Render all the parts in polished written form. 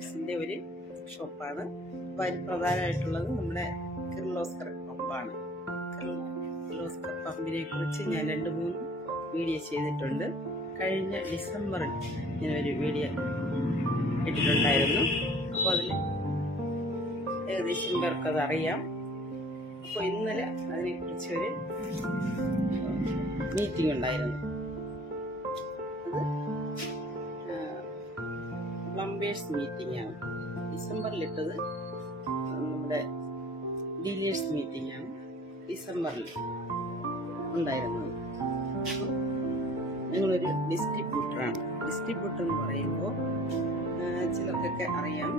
ബ്രാൻഡ്സിൻ്റെ ഒരു ഷോപ്പാണ്. അപ്പോൾ അതിൽ പ്രധാനമായിട്ടുള്ളത് നമ്മുടെ കിർലോസ്കർ പമ്പാണ്. കിർലോസ്കർ പമ്പിനെ കുറിച്ച് ഞാൻ 2-3 വീഡിയോ ചെയ്തിട്ടുണ്ട്. കഴിഞ്ഞ ഡിസംബറിൽ ഞാനൊരു വീഡിയോ ഇട്ടിട്ടുണ്ടായിരുന്നു. അപ്പോൾ അതിൽ ഏകദേശം പേർക്കത് അറിയാം. അപ്പോൾ ഇന്നലെ അതിനെക്കുറിച്ചൊരു മീറ്റിംഗ് ഉണ്ടായിരുന്നു. അത് പ്ലംബേഴ്സ് മീറ്റിംഗ് ആണ്. ഡിസംബറിലിട്ടത് നമ്മുടെ ഡീലേഴ്സ് മീറ്റിംഗ് ആണ് ഡിസംബറിൽ ഉണ്ടായിരുന്നത്. ഞങ്ങളൊരു ഡിസ്ട്രിബ്യൂട്ടറാണ്. ഡിസ്ട്രിബ്യൂട്ടർ എന്ന് പറയുമ്പോൾ ചിലർക്കൊക്കെ അറിയാൻ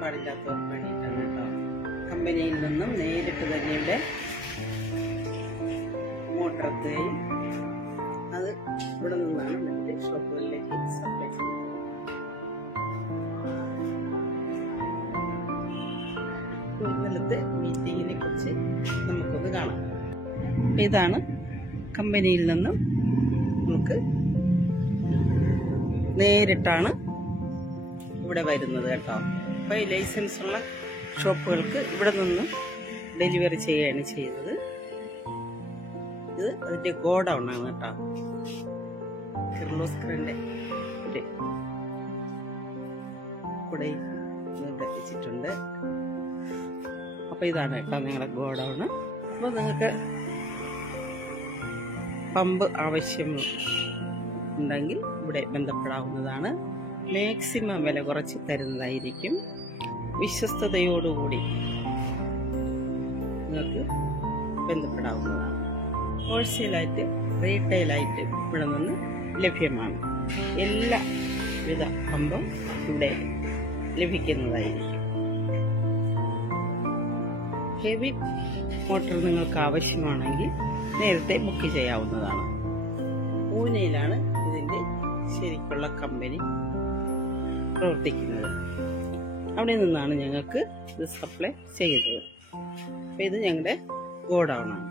പാടില്ലാത്തവർക്ക് വേണ്ടിയിട്ടാണ് കേട്ടോ. കമ്പനിയിൽ നിന്നും നേരിട്ട് തന്നെ ഇവിടെ മോട്ടർ എത്തുകയും അത് ഇവിടെ നിന്നാണ് മറ്റ് ഷോപ്പുകളിലേക്ക് സപ്ലൈ ചെയ്യുന്നത്. ഇന്നലത്തെ മീറ്റിങ്ങിനെ കുറിച്ച് നമുക്കൊന്ന് കാണാം. ഇതാണ് കമ്പനിയിൽ നിന്നും നമുക്ക് നേരിട്ടാണ് ഇവിടെ വരുന്നത് കേട്ടോ. അപ്പോൾ ഈ ലൈസൻസ് ഉള്ള ഷോപ്പുകൾക്ക് ഇവിടെ നിന്ന് ഡെലിവറി ചെയ്യുകയാണ് ചെയ്യുന്നത്. ഇത് അതിന്റെ ഗോഡൗൺ ആണ് കേട്ടോ. കിർലോസ്കറിന്റെ ഒരു കൂടെ ഇവിടെ വെച്ചിട്ടുണ്ട്. അപ്പൊ ഇതാണ് കേട്ടോ നിങ്ങളുടെ ഗോഡൗണ്. അപ്പോൾ നിങ്ങൾക്ക് പമ്പ് ആവശ്യം ഉണ്ടെങ്കിൽ ഇവിടെ ബന്ധപ്പെടാവുന്നതാണ്. മാക്സിമം വില കുറച്ച് തരുന്നതായിരിക്കും. വിശ്വസ്തയോടുകൂടി നിങ്ങൾക്ക് ബന്ധപ്പെടാവുന്നതാണ്. ഹോൾസെയിലായിട്ട് റീറ്റെയിലായിട്ട് ഇവിടെ നിന്ന് ലഭ്യമാണ്. എല്ലാ വിധ പമ്പും ഇവിടെ ലഭിക്കുന്നതായിരിക്കും. ഹെവി മോട്ടോർ നിങ്ങൾക്ക് ആവശ്യമാണെങ്കിൽ നേരത്തെ ബുക്ക് ചെയ്യാവുന്നതാണ്. പൂനെയിലാണ് ഇതിന്റെ ശരിക്കുള്ള കമ്പനി പ്രവർത്തിക്കുന്നത്. അവിടെ നിന്നാണ് ഞങ്ങൾക്ക് ഇത് സപ്ലൈ ചെയ്തത്. അപ്പൊ ഇത് ഞങ്ങളുടെ ഗോഡൗൺ ആണ്.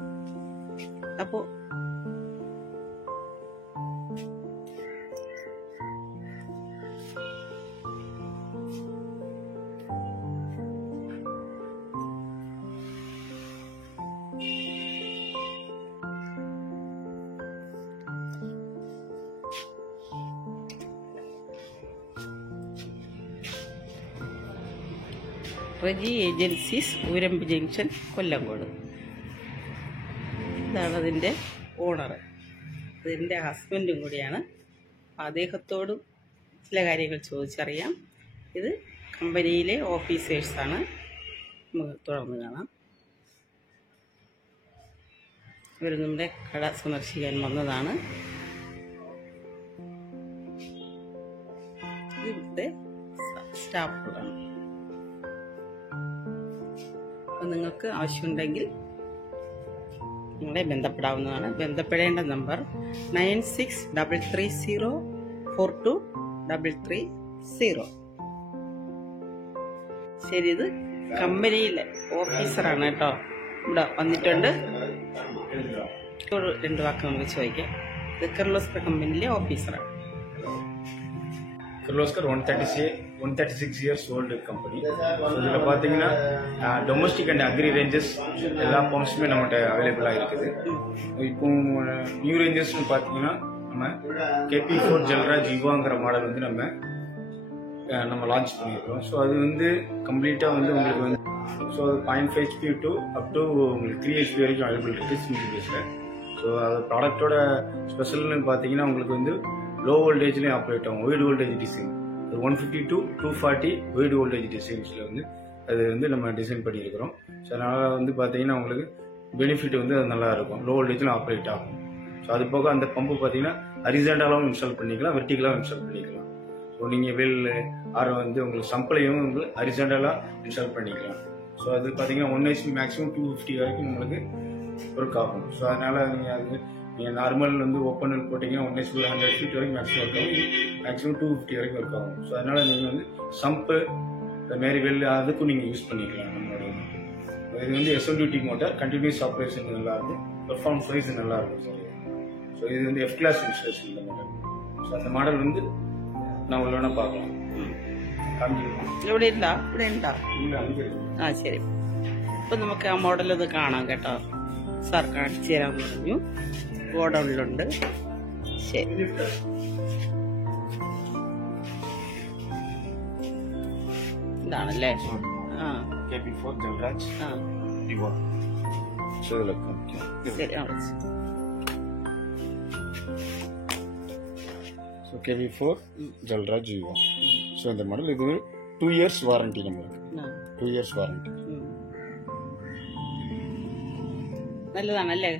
അപ്പോൾ റെജി ഏജൻസീസ് ഊരമ്പ് ജംഗ്ഷൻ കൊല്ലങ്കോട്. ഇതാണ് അതിൻ്റെ ഓണർ. ഇതിൻ്റെ ഹസ്ബൻഡും കൂടിയാണ്. അദ്ദേഹത്തോടും ചില കാര്യങ്ങൾ ചോദിച്ചറിയാം. ഇത് കമ്പനിയിലെ ഓഫീസേഴ്സാണ്. നമുക്ക് തുടർന്ന് കാണാം. ഇവർ നമ്മുടെ കട സന്ദർശിക്കാൻ വന്നതാണ്. ഇവിടുത്തെ സ്റ്റാഫുകളാണ്. അപ്പം നിങ്ങൾക്ക് ആവശ്യമുണ്ടെങ്കിൽ നിങ്ങളെ ബന്ധപ്പെടാവുന്നതാണ്. ബന്ധപ്പെടേണ്ട നമ്പർ 9633042330. ശരി, ഇത് കമ്പനിയിലെ ഓഫീസറാണ് കേട്ടോ. ഇവിടെ വന്നിട്ടുണ്ട്. 2 വാക്ക് നമുക്ക് ചോദിക്കാം. ഇത് കിർലോസ്കർ കമ്പനിയിലെ ഓഫീസറാണ്. Kirloskar 136 years old company. So இதில் பார்த்தீங்கன்னா டொமஸ்டிக் அண்ட் அக்ரி ரேஞ்சஸ் எல்லா பம்ப்ஸுமே நம்மகிட்ட அவைலபிளாக இருக்குது. இப்போ நியூ ரேஞ்சஸ்னு பார்த்தீங்கன்னா நம்ம KP4 ஜல்ராஜ் யுவாங்கிற மாடல் வந்து நம்ம லான்ச் பண்ணியிருக்கோம். ஸோ அது வந்து கம்ப்ளீட்டாக வந்து உங்களுக்கு வந்து so 0.5 HP to up to உங்களுக்கு 3 HP வரைக்கும் அவைலபிள் இருக்குது சிங்கிள் பேஸில். ஸோ அது ப்ராடக்டோட ஸ்பெஷல்னு பார்த்தீங்கன்னா உங்களுக்கு வந்து லோ வோல்டேஜ்லேயும் ஆப்ரேட் ஆகும். Wide voltage design 150 to 240 wide voltage டிசைன்ஸில் வந்து அது வந்து நம்ம டிசைன் பண்ணியிருக்கிறோம். ஸோ அதனால் வந்து பார்த்தீங்கன்னா உங்களுக்கு பெனிஃபிட் வந்து அது நல்லா இருக்கும். லோ வோல்டேஜில் ஆப்ரேட் ஆகும். ஸோ அது போக அந்த பம்பு பார்த்தீங்கன்னா ஹரிசாண்டலாகவும் இன்ஸ்டால் பண்ணிக்கலாம், வெர்டிகலாகவும் இன்ஸ்டால் பண்ணிக்கலாம். ஸோ நீங்கள் வெல் ஆர் வந்து உங்களுக்கு சம்பளையும் உங்களுக்கு ஹரிசாண்டலாக இன்ஸ்டால் பண்ணிக்கலாம். ஸோ அது பார்த்தீங்கன்னா 1 HP மேக்ஸிமம் 250 வரைக்கும் உங்களுக்கு ஒர்க் ஆகும். ஸோ அதனால் நீங்கள் நார்மல் வந்து ஓப்பனில் போட்டிங்கன்னா 1 HP 100 feet வரைக்கும் மேக்ஸிமம் ஒர்க் ஆகும். மேக்ஸிமம் 250 வரைக்கும் ஒர்க் ஆகும். ஸோ அதனால் நீங்கள் வந்து சம்பு மாரி வெல் அதுக்கும் நீங்கள் யூஸ் பண்ணிக்கலாம். நம்மளோட இது வந்து SMDT மோட்டார், கண்டினியூஸ் ஆப்ரேஷன் நல்லாயிருக்கும், பெர்ஃபார்மன்ஸ் வைஸ் நல்லாயிருக்கும் சார். ஸோ இது வந்து F கிளாஸ் இன்ஸ்டலேஷன் இந்த மாடல். ஸோ அந்த மாடல் வந்து நான் உள்ள வேணால் பார்க்கலாம். കാണിച്ചിരുന്നു. ഇവിടെ ഇല്ല, ഇവിടെ ഉണ്ടോ? ഇല്ല, അഞ്ച് ഇருக்கு. ആ ശരി. അപ്പൊ നമുക്ക് ആ മോഡൽ ഒന്ന് കാണാം കേട്ടോ. സാർ കാണിച്ചു തരാമെന്ന് പറഞ്ഞു. ഗോഡൗണിലുണ്ട്. ശരി. ഇതാണല്ലേ? ആ KP4 ജൽരാജ് ആ Diva. ഇതിലൊക്കെ ശരി. ആ So KP4 ജൽരാജ് Diva. So இந்த மாடல் இது 2 years வாரண்டி நம்மளுக்கு. 2 years வாரண்டி. നല്ലതാണല്ലേ?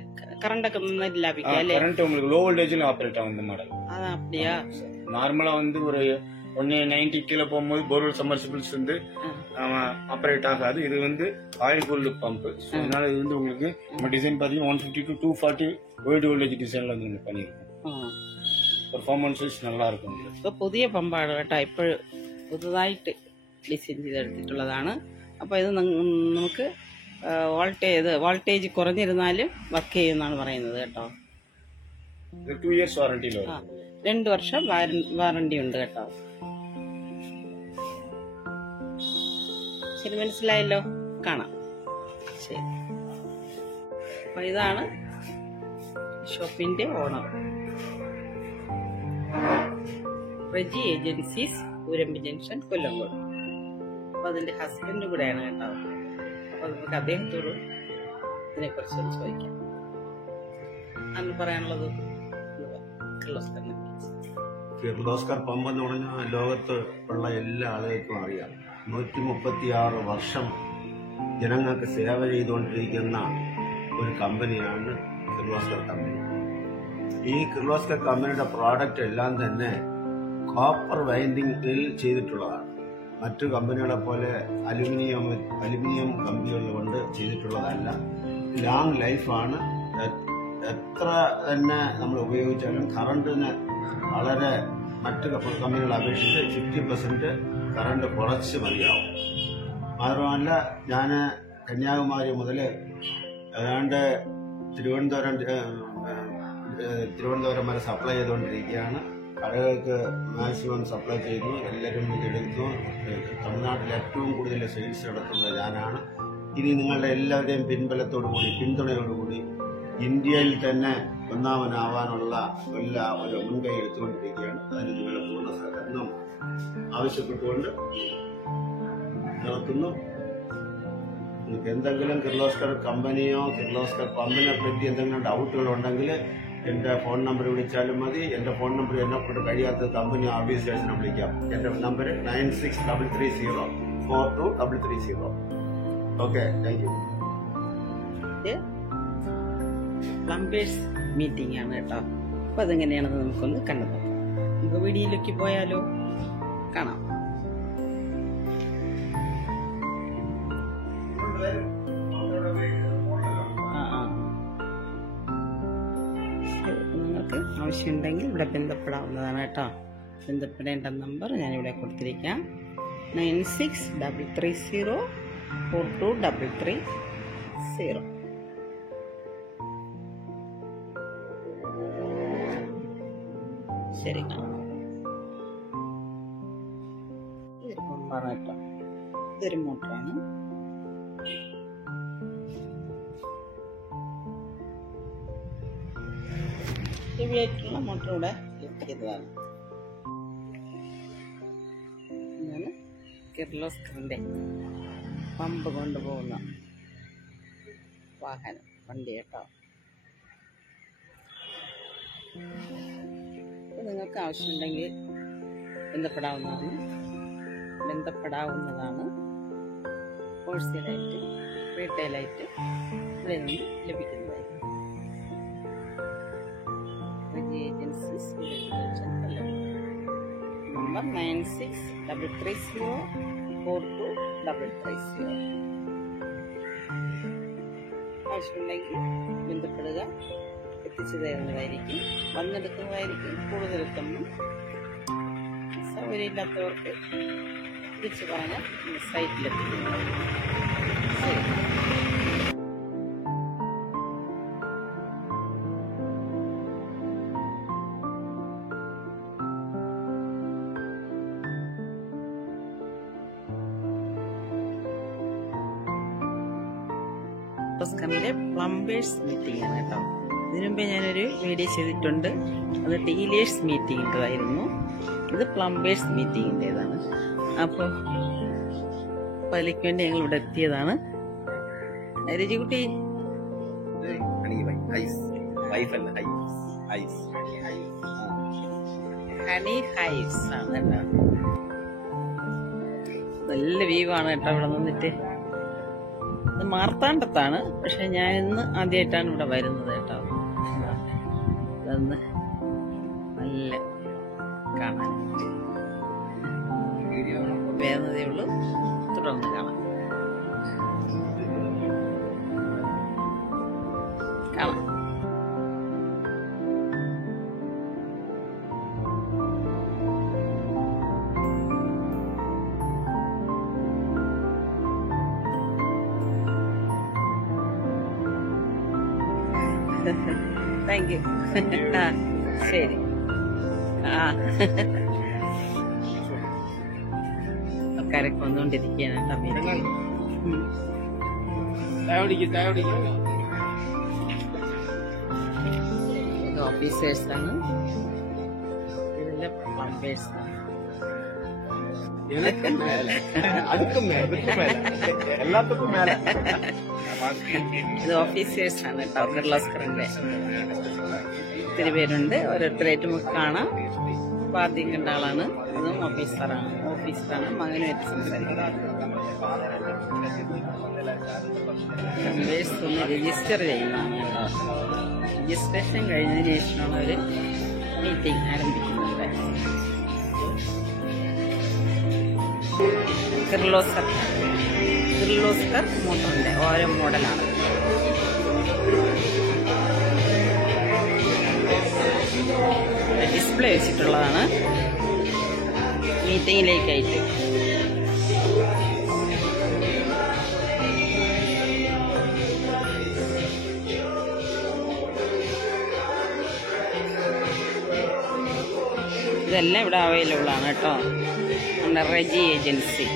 കറണ്ടൊക്കെ നന്നായിട്ട് ലാഭിക്കാം അല്ലേ? கரண்ட் உங்களுக்கு லோ வோல்டேஜ்ல ஆபரேட் ஆகும் இந்த மாடல். അതാ அப்படியா? நார்மலா வந்து ஒரு 190 கீழே போகும்போது போர்வெல் சம்மர்சிபிள்ஸ் வந்து ஆப்ரேட் ஆகாது. இது வந்து ஆயில் கூல்டு பம்ப். அதனால இது வந்து உங்களுக்கு நம்ம டிசைன் பார்த்தீங்கன்னா 150 to 240 வைட் வோல்டேஜ் டிசைன்ல வந்து நம்ம பண்ணியிருக்கோம். പെർഫോമൻസ് நல்லா இருக்கும். ഇപ്പൊ പുതിയ പമ്പാണ് കേട്ടോ. ഇപ്പോൾ പുതുതായിട്ട് ഡിസൈൻ ചെയ്തെടുത്തിട്ടുള്ളതാണ്. അപ്പോൾ ഇത് നമുക്ക് വോൾട്ടേജ് കുറഞ്ഞിരുന്നാലും വർക്ക് ചെയ്യുമെന്നാണ് പറയുന്നത് കേട്ടോ. 2 years വാറണ്ടിയിൽ 2 വർഷം വാറണ്ടി ഉണ്ട് കേട്ടോ. ശരി, മനസ്സിലായല്ലോ? കാണാം. ശരി. അപ്പൊ ഇതാണ് ഷോപ്പിന്റെ owner, Reji agencies, Oorambu junction, Kollankode. അപ്പൊ അതിന്റെ ഹസ്ബൻഡ് കൂടെയാണ് കേട്ടോ. അപ്പൊ നമുക്ക് അദ്ദേഹത്തോട് ഇതിനെ കുറിച്ചൊന്ന് ചോദിക്കാം. അന്ന് പറയാനുള്ളത് കിർലോസ്കർ പമ്പ് എന്ന് പറഞ്ഞാൽ ലോകത്ത് ഉള്ള എല്ലാ ആളുകൾക്കും അറിയാം. 136 വർഷം ജനങ്ങൾക്ക് സേവ ചെയ്തുകൊണ്ടിരിക്കുന്ന ഒരു കമ്പനിയാണ് കിർലോസ്കർ കമ്പനി. ഈ കിർലോസ്കർ കമ്പനിയുടെ പ്രോഡക്റ്റ് എല്ലാം തന്നെ കോപ്പർ വൈൻഡിങ്ങിൽ ചെയ്തിട്ടുള്ളതാണ്. മറ്റു കമ്പനികളെ പോലെ അലുമിനിയം കമ്പികൾ കൊണ്ട് ചെയ്തിട്ടുള്ളതല്ല. ലോങ് ലൈഫാണ്. എത്ര തന്നെ നമ്മൾ ഉപയോഗിച്ചാലും കറണ്ടിന് വളരെ മറ്റ് കമ്പനികളെ അപേക്ഷിച്ച് 50% കറണ്ട് കുറച്ച് മതിയാവും. മാത്രമല്ല, ഞാൻ കന്യാകുമാരി മുതൽ ഏതാണ്ട് തിരുവനന്തപുരം വരെ സപ്ലൈ ചെയ്തുകൊണ്ടിരിക്കുകയാണ്. കടകൾക്ക് മാക്സിമം സപ്ലൈ ചെയ്യുന്നു, എല്ലാവരും എടുത്തു. തമിഴ്നാട്ടിൽ ഏറ്റവും കൂടുതൽ സെയിൽസ് നടത്തുന്നത് ഞാനാണ്. ഇനി നിങ്ങളുടെ എല്ലാവരുടെയും പിന്തുണയോടുകൂടി ഇന്ത്യയിൽ തന്നെ ഒന്നാമനാവാനുള്ള ഒരു മുൻകൈ എടുത്തുകൊണ്ടിരിക്കുകയാണ്. അതിന് നിങ്ങളുടെ പൂർണ്ണ സഹകരണം ആവശ്യപ്പെട്ടുകൊണ്ട് നിർത്തുന്നു. നിങ്ങൾക്ക് എന്തെങ്കിലും കിർലോസ്കർ കമ്പനിയോ കിർലോസ്കർ പമ്പിനെ പറ്റി എന്തെങ്കിലും ഡൗട്ടുകൾ ഉണ്ടെങ്കിൽ എന്റെ ഫോൺ നമ്പർ വിളിച്ചാലും മതി. എന്റെ ഫോൺ നമ്പർ എന്നെ കൊണ്ട് കഴിയാത്ത കമ്പനി ഓർഗനൈസേഷനെ വിളിക്കാം. എന്റെ number 9633042330. Okay, thank you. Plumbers meeting ആണ് കേട്ടോ. അപ്പൊ അതെങ്ങനെയാണെന്ന് നമുക്കൊന്ന് കണ്ടു നോക്കാം. നമുക്ക് വീഡിയോയിലേക്ക് പോയാലോ? കാണാം. നിങ്ങൾക്ക് ആവശ്യമുണ്ടെങ്കിൽ ഇവിടെ ബന്ധപ്പെടാവുന്നതാണ് കേട്ടോ. ബന്ധപ്പെടേണ്ട നമ്പർ ഞാനിവിടെ കൊടുത്തിരിക്കാം. 9633042330. ശരി, ഇതൊരു പമ്പാണ് കേട്ടോ. ഇതൊരു മോട്ടറാണ്. ഹെവിയായിട്ടുള്ള മോട്ടർ ഇവിടെ ലിഫ്റ്റ് ചെയ്തതാണ്. ഇതാണ് കിർലോസ്കറിന്റെ പമ്പ് കൊണ്ടുപോകുന്ന വാഹനം, വണ്ടി കേട്ടോ. നിങ്ങൾക്ക് ആവശ്യമുണ്ടെങ്കിൽ ബന്ധപ്പെടാവുന്നതാണ്. ഹോൾസെയിലായിട്ട് റീറ്റെയിലായിട്ട് ഇവിടെ നിന്ന് ലഭിക്കുന്നതായിരിക്കും. നമ്പർ 9633042330. ആവശ്യമുണ്ടെങ്കിൽ ബന്ധപ്പെടുക. എത്തിച്ചു തരുന്നതായിരിക്കും, വന്നെടുക്കുന്നതായിരിക്കും കൂടുതൽ ഉത്തമം. സൗകര്യമില്ലാത്തവർക്ക് തിരിച്ചു പറഞ്ഞാൽ സൈറ്റിലെത്തിക്കുന്നതായിരിക്കും. ശരി. ഓസ്കറിന്റെ പ്ലംബേഴ്സ് മീറ്റിംഗ് ആണ് കേട്ടോ. ഇതിനു മുമ്പേ ഞാനൊരു വീഡിയോ ചെയ്തിട്ടുണ്ട്, അത് ഡീലേഴ്സ് മീറ്റിംഗിൻ്റെതായിരുന്നു. ഇത് പ്ലംബേഴ്സ് മീറ്റിംഗിൻ്റെതാണ്. അപ്പോൾ അതിലേക്ക് വേണ്ടി ഞങ്ങൾ ഇവിടെ എത്തിയതാണ്. രജികുട്ടി ഹണി ഹൈവ്സ് ആണ് കേട്ടോ. നല്ല വ്യൂ ആണ് കേട്ടോ ഇവിടെ നിന്നിട്ട്. ഇത് മാർത്താണ്ഡത്താണ്, പക്ഷെ ഞാൻ ഇന്ന് ആദ്യമായിട്ടാണ് ഇവിടെ വരുന്നത് കേട്ടോ. ഇതൊന്ന് നല്ല കാണാൻ വേദനതേ ഉള്ളൂ, തുടർന്ന് കാണാം. Thank you. ആ ശരി. ആൾക്കാരൊക്കെ വന്നുകൊണ്ടിരിക്കുകയാണ് ഇത് ഓഫീസേഴ്സാണ്, ഇതെല്ലാം പ്ലംബേഴ്സാണ്. ഇത് ഓഫീസേഴ്സാണ് കേട്ടോ. കിർലോസ്കറിന്റെ ഒത്തിരി പേരുണ്ട്, ഓരോരുത്തരായിട്ട് നമുക്ക് കാണാം. അപ്പൊ ആദ്യം കണ്ട ആളാണ്, അതും ഓഫീസറാണ്. മകനുമായിട്ട് സംസാരിക്കുന്നത്. ഒന്ന് രജിസ്റ്റർ ചെയ്യുന്നതാണ് കേട്ടോ. രജിസ്ട്രേഷൻ കഴിഞ്ഞതിന് ശേഷമാണ് ഒരു മീറ്റിംഗ് ആരംഭിക്കുന്നത്. കിർലോസ്കർ മോട്ടറിന്റെ ഓരോ മോഡലാണ്. ഡിസ്പ്ലേ വെച്ചിട്ടുള്ളതാണ് മീറ്റിങ്ങിലേക്കായിട്ട്. ഇതെല്ലാം ഇവിടെ അവൈലബിൾ ആണ് കേട്ടോ. നമ്മുടെ റെജി ഏജൻസി.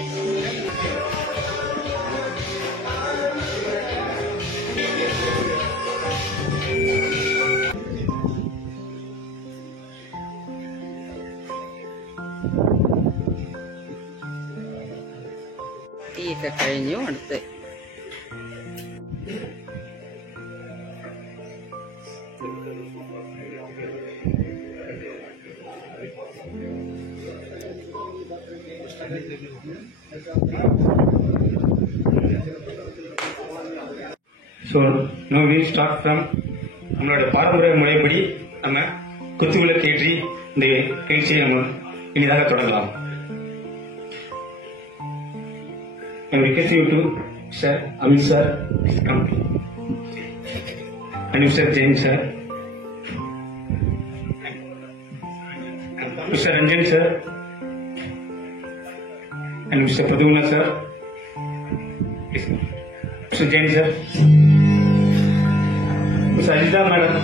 ടീയൊക്കെ കഴിഞ്ഞു. അടുത്ത് So now we start from நம்மளோட பாரம்பரிய முறைப்படி நம்ம குத்துவிளக்கு ஏற்றி இந்த நிகழ்ச்சியை நம்ம இனிதாக தொடங்கலாம். I request you to Sir Amit sir come and Mr. Jain sir Mr. Ranjan sir and Mr. Paduna sir, Mr. Jain sir, Ms. Ajita madam.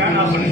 Fan off பண்ணு.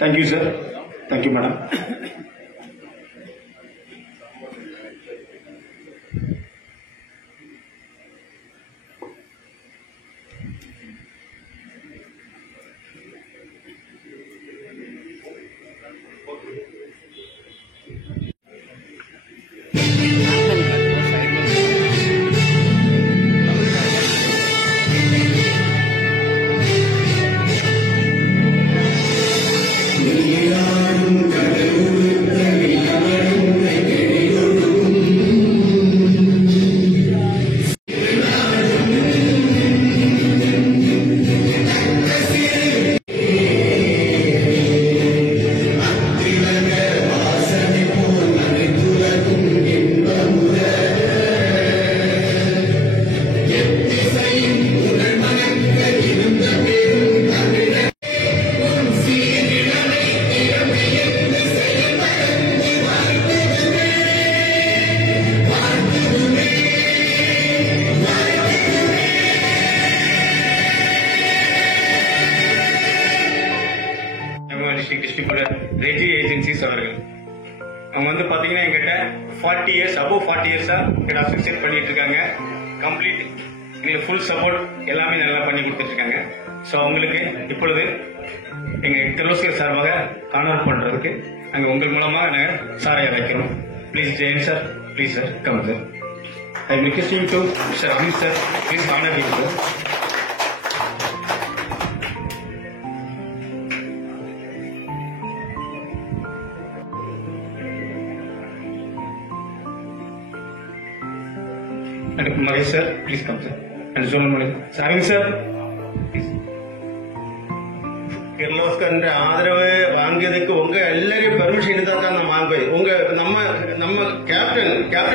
Thank you, sir. Thank you, madam. Reji agencies அவர்கள் அவங்க வந்து பாத்தீங்கன்னா எங்கிட்ட 40 years above 40 இயர்ஸா எங்கிட்ட associate பண்ணிட்டு இருக்காங்க. கம்ப்ளீட் எங்களுக்கு ஃபுல் சப்போர்ட் எல்லாமே நல்லா பண்ணி கொடுத்துட்டு இருக்காங்க. ஸோ அவங்களுக்கு இப்பொழுது எங்க கிர்லோஸ்கர் சார்பாக கான்வெர்ட் பண்றதுக்கு நாங்க உங்கள் மூலமாக நாங்க சாரை அழைக்கிறோம். Please Jayan sir, please sir come sir. I request you to sir Amit sir, please honour you sir. Mahesh sir, please come sir. And Zonal Malik. Saving sir, please. കിർലോസ്കറിന്റെ ആദരവ് വാങ്ങിയതൊക്കെ ഉങ്ക എല്ലാരും പെർമിഷൻ എടുത്താൽ നാം വാങ്ങുക നമ്മ ക്യാപ്റ്റൻ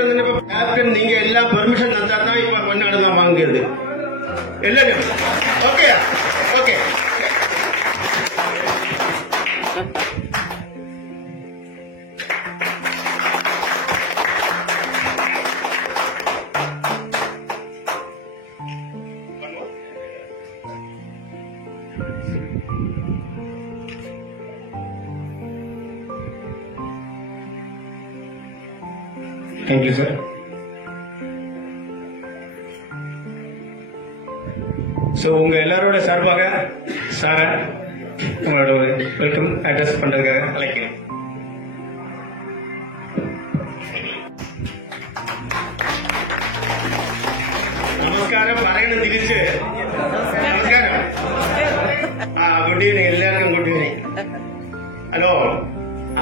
തന്നെ ക്യാപ്റ്റൻ നീங்க എല്ലാം പെർമിഷൻ തന്നാ ഇപ്പൊ പൊന്നാട് നാം വാങ്ങിയത് എല്ലാരും okay okay. Thank you, sir. So, உங்க எல்லாரோட சார்பாக சார உங்களோட வெல்கம் அட்ரஸ் பண்றதுக்காக அழைக்கிறேன். നമസ്കാരം പറയണം തിരിച്ച്. നമസ്കാരം. ഗുഡ് ഈവനിങ്, എല്ലാവർക്കും ഗുഡ് ഈവനിങ്. ഹലോ,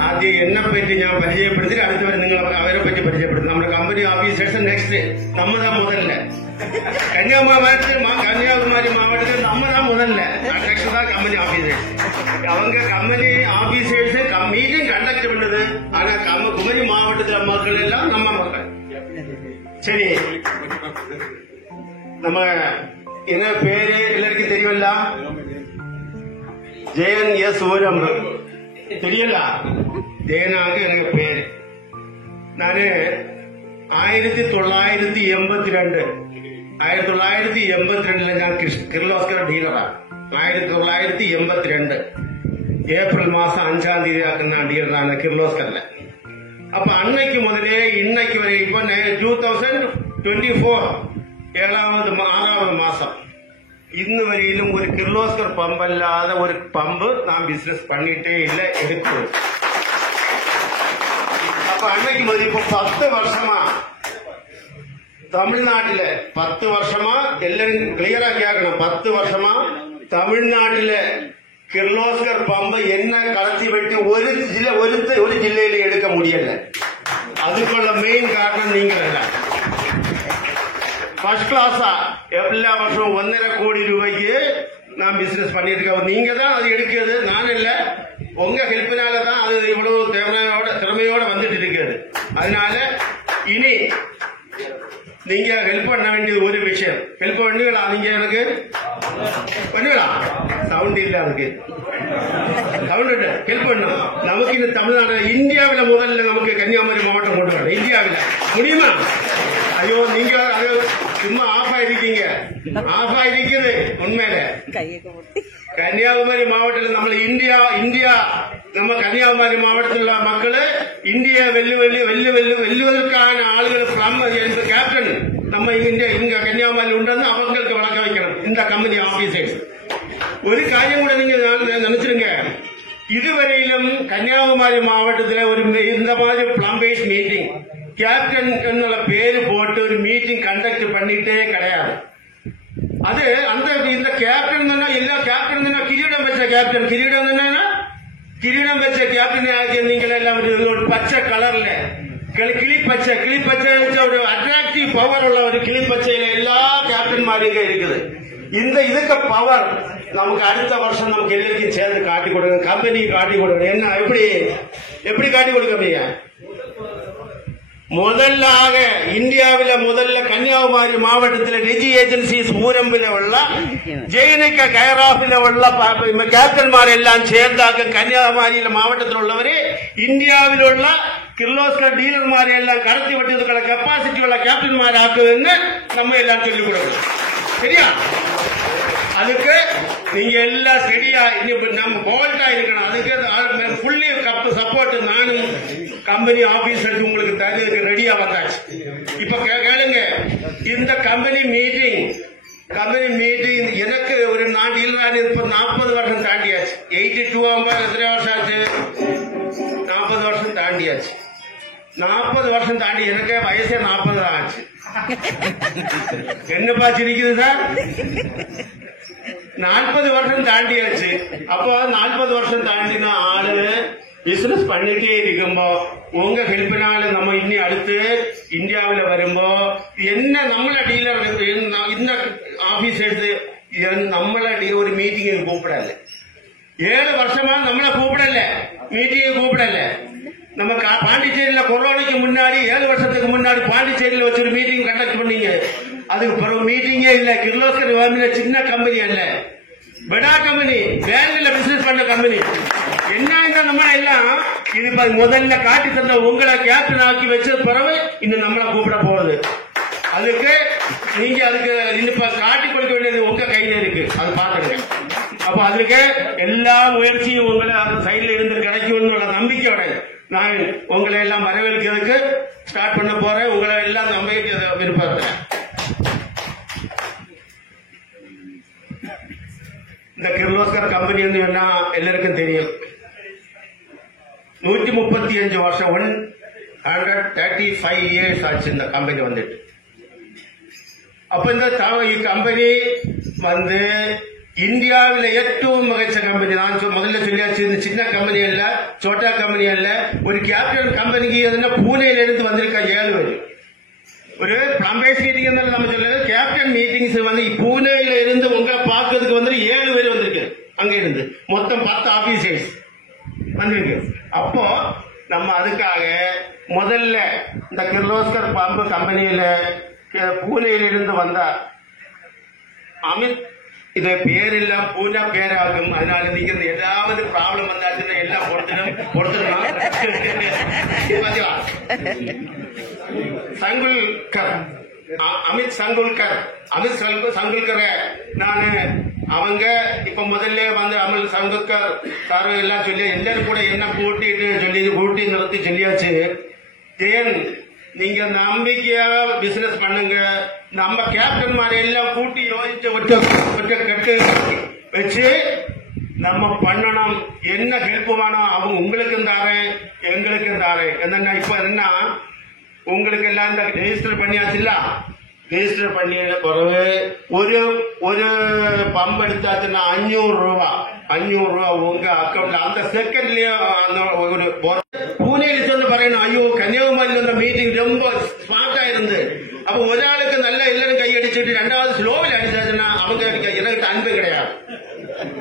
ആദ്യം എന്നെ പറ്റി ഞാൻ പരിചയപ്പെടുത്തി അടുത്തവരെ നിങ്ങൾ അവരെ പറ്റി പരിചയപ്പെടുത്തും. നമ്മുടെ കമ്പനി ഓഫീസേഴ്സ് നെക്സ്റ്റ് നമ്മതാ മുതലില് கன்னியாகுமரி மாவட்டத்தில் நம்மதான் முதல்ல நெக்ஸ்ட் தான் கம்பெனி ஆபீசர்ஸ். அவங்க கம்பெனி ஆபீசர்ஸ் மீட்டிங் கண்டக்ட் பண்ணது. ஆனா குமரி மாவட்டத்தில் மக்கள் எல்லாம் நம்ம மக்கள். சரி, நம்ம என்ன பேரு எல்லாருக்கும் தெரியும்ல? ஜெயன் எஸ் ஊரம்பு தெரியல? ஜெயனாக எனக்கு பேரு. நானு 1982 ഞാൻ കിർലോസ്കർ ഡീലറാണ്. 1982 ഏപ്രിൽ മാസം 5-ാം തീയതി ആക്കുന്ന ഡീലറാണ് കിർലോസ്കറിലെ. അപ്പൊ അന്നയ്ക്ക് മുതലേ ഇന്നയ്ക്ക് വരെ ഇപ്പൊ 2024 6ാമത് മാസം ഇന്ന് വരെയിലും ഒരു കിർലോസ്കർ പമ്പല്ലാതെ ഒരു പമ്പ് നാം ബിസിനസ് பண்ணிட்டே இல்லை. எடுத்து அப்ப அன்னைக்கு முதல் இப்ப 10 வருஷமா தமிழ்நாட்டுல 10 வருஷமா எல்லாரும் கிளியரா கேட்கணும். 10 வருஷமா தமிழ்நாட்டுல கிர்லோஸ்கர் பம்பை என்ன கடத்தி வெட்டி ஒரு ஜில்லையில எடுக்க முடியல. அதுக்குள்ள மெயின் காரணம் நீங்க ஃபர்ஸ்ட் கிளாஸா எல்லா வருஷம் 1.5 கோடி ரூபாய்க்கு நான் பிசினஸ் பண்ணிட்டு இருக்கேன். நீங்க தான் அது எடுக்கிறது, நான் இல்ல. உங்க ஹெல்ப்னால தான் அது இவ்வளவு திறமையோட வந்துட்டு இருக்குது. அதனால இனி நீங்க ஹெல்ப் பண்ண வேண்டியது ஒரு விஷயம். ஹெல்ப் பண்ணுங்களா? நீங்க எனக்கு பண்ணுங்களா? சவுண்ட் இல்ல, அதுக்கு சவுண்ட் ஹெல்ப் பண்ணும். நமக்கு இந்த தமிழ்நாடு இந்தியாவில முதல்ல நமக்கு கன்னியாகுமரி மாவட்டம் கொண்டு வரணும். இந்தியாவில முடியுமா? ஐயோ, நீங்க சும்மா ஆஃப் ஆயிருக்கீங்க. ஆஃப் ஆயிருக்குது. உண்மையில கன்னியாகுமரி மாவட்டத்தில் நம்ம இந்தியா நம்ம கன்னியாகுமரி மாவட்டத்தில் உள்ள மக்கள் இந்தியா வெல்லுவதற்கான ஆளுகள் கேப்டன் நம்ம இங்க கன்னியாகுமரி உண்டு அவங்களுக்கு வழங்க வைக்கணும். இந்த கம்பெனி ஆபீசர்ஸ் ஒரு காரியம் கூட நீங்க நினைச்சிருங்க. இதுவரையிலும் கன்னியாகுமரி மாவட்டத்தில் ஒரு இந்த மாதிரி பிளம்பேஜ் மீட்டிங் கேப்டன் என்னோட பேரு போட்டு ஒரு மீட்டிங் கண்டக்ட் பண்ணிட்டே கிடையாது. அது அந்த இந்த கேப்டன் எல்லா கேப்டன் கிரீடம் வச்ச கேப்டன் கிரீடம் வச்ச கேப்டன் நீங்கள் எல்லாம் ஒரு பச்சை கலர்ல கிளி பச்சை ஒரு அட்ராக்டிவ் பவர் உள்ள ஒரு கிளி பச்சையில எல்லா கேப்டன் மாதிரி இருக்குது. இந்த இதுக்கு பவர் நமக்கு அடுத்த வருஷம் நமக்கு எல்லாருக்கும் சேர்ந்து காட்டி கொடுங்க. கம்பெனி காட்டி கொடுங்க. என்ன எப்படி காட்டி கொடுக்க முடியும்? முதலாக இந்தியாவில முதல்ல கன்னியாகுமரி மாவட்டத்தில் ரெஜி ஏஜென்சிஸ் ஊரம்பில உள்ள ஜெயினிக்க கைராஃபில உள்ள கேப்டன்மார் எல்லாம் சேர்ந்தாக்க கன்னியாகுமரி மாவட்டத்தில் உள்ளவரே இந்தியாவில் உள்ள கிர்லோஸ்கர் டீலர்மார் எல்லாம் கடத்தி விட்டதுக்குள்ள கெப்பாசிட்டி உள்ள கேப்டன்மார் ஆக்குதுன்னு நம்ம எல்லாம் சொல்லிக் கொடுக்கணும். சரியா? அதுக்கு நீங்க எல்லாம் சரியா நம்ம போல்ட்டா இருக்கணும். அதுக்கு ஃபுல்லி சப்போர்ட் நானும் கம்பெனி ஆபீசருக்கு உங்களுக்கு தருவதற்கு ரெடியா வந்தாச்சு. இப்ப கேளுங்க, இந்த கம்பெனி மீட்டிங் எனக்கு ஒரு நான் டீலர் இப்ப 40 வருஷம் தாண்டியாச்சு. 82 எத்தனை வருஷம் ஆச்சு? 40 வருஷம் தாண்டியாச்சு. 40 வருஷம் தாண்டி எனக்கு வயசே 40 தான் ஆச்சு. என்னப்பா சிரிக்குது சார்? 40 வருஷம் தாண்டியாச்சு. அப்போ 40 வருஷம் தாண்டின ஆளு பிசினஸ் பண்ணிட்டே இருக்கும்போ உங்க ஹெல்ப்னால நம்ம இன்னி அடுத்து இந்தியாவில வரும்போ என்ன நம்மள டீலர் இந்த ஆபீஸ் எடுத்து நம்மள ஒரு மீட்டிங் கூப்பிடல. 7 வருஷமா நம்மள கூப்பிடல, மீட்டிங் கூப்பிடல. நம்ம பாண்டிச்சேரியில கொரோனாக்கு முன்னாடி 7 வருஷத்துக்கு முன்னாடி பாண்டிச்சேரியில வச்சு ஒரு மீட்டிங் கண்டக்ட் பண்ணீங்க. அதுக்கு பிறகு மீட்டிங்கே இல்ல. கிர்லோஸ்கர் சின்ன கம்பெனி அல்ல, பெடா கம்பெனி, பேங்க்ல பிசினஸ் பண்ண கம்பெனி. என்ன நம்ம எல்லாம் இது முதல்ல காட்டி தந்த உங்களை கேப்டன் ஆக்கி வச்ச பிறகு இன்னும் நம்மள கூப்பிட போகுது. அதுக்கு நீங்க இப்ப காட்டி கொடுக்க வேண்டியது உங்க கையில இருக்கு. அது பாக்குறீங்க. அப்ப அதுக்கு எல்லா முயற்சியும் உங்களை அந்த சைட்ல இருந்து கிடைக்கும் நம்பிக்கையோட நான் உங்களை எல்லாம் வரவேற்கிறதுக்கு ஸ்டார்ட் பண்ண போறேன். உங்களை எல்லாம் நம்பிக்கை விருப்பப்படுறேன். இந்த கிர்லோஸ்கர் கம்பெனி என்ன எல்லாருக்கும் தெரியும். 135 வருஷம் 135 இயர்ஸ் ஆச்சு இந்த கம்பெனி வந்துட்டு. அப்ப இந்த கம்பெனி இந்தியாவில் ஏற்றவும் மிகச்ச கம்பெனி. நான் முதல்ல சொல்லியாச்சு, இந்த சின்ன கம்பெனி அல்ல, சோட்டா கம்பெனி அல்ல. ஒரு கேப்டன் கம்பெனிக்கு எதுனா பூனேல இருந்து வந்திருக்காங்க 7 பேர். ஒரு பிளம்பேஜ் மீட்டிங் நம்ம சொல்றது கேப்டன் மீட்டிங்ஸ் பூனேல இருந்து உங்களை பார்க்கறதுக்கு 7 பேர் வந்திருக்கு. அங்க இருந்து மொத்தம் 10 ஆபீசர்ஸ் வந்திருக்கு. அப்போ நம்ம அதுக்காக முதல்ல இந்த கிர்லோஸ்கர் பம்பு கம்பெனியில பூனேல இருந்து வந்த அமித், இதை பேரெல்லாம் பூனா பேராகும். அதனால நீங்க ஏதாவது ப்ராப்ளம் வந்தாச்சுன்னா எல்லாம் கொடுத்துடலாம். சங்குல்கர், அமித் சங்குல்கரை நானு அவங்க இப்ப முதல்ல அமித் சங்குல்கர் சார் எல்லாம் சொல்லி எல்லாரும் கூட என்ன கூட்டி நிறுத்தி சொல்லியாச்சு. ஏன் நீங்க நம்பிக்கையா பிசினஸ் பண்ணுங்க. நம்ம கேப்டன் மாதிரி எல்லாம் கூட்டி யோசிச்சு கட்டு வச்சு நம்ம பண்ணணும். என்ன ஹெல்ப் வேணும் அவங்க உங்களுக்கும் தாரேன் எங்களுக்கும் தாரேன். என்னன்னா இப்ப என்ன உங்களுக்கு எல்லாம் இந்த ரெஜிஸ்டர் பண்ணியாச்சு இல்ல, ரெஜிஸ்டர் பண்ணி பிறகு ஒரு பம்ப் எடுத்தாச்சுன்னா 500 ரூபா உங்க அக்கௌண்ட்ல அந்த செகண்ட்லயும் ஒரு பூனேல ചെന്ന് പറയണം അയ്യോ കന്യാകുമാരിയിൽ വന്ന മീറ്റിംഗ് ரொம்ப സ്മാർട്ടാ இருந்து அப்ப ஒரு ஆளுக்கு நல்ல எல்லாரும் கையடிச்சுட்டு ரெண்டாவது ஸ்லோவில் அடிச்சாச்சுன்னா அவங்க எனக்கு அன்பு கிடையாது.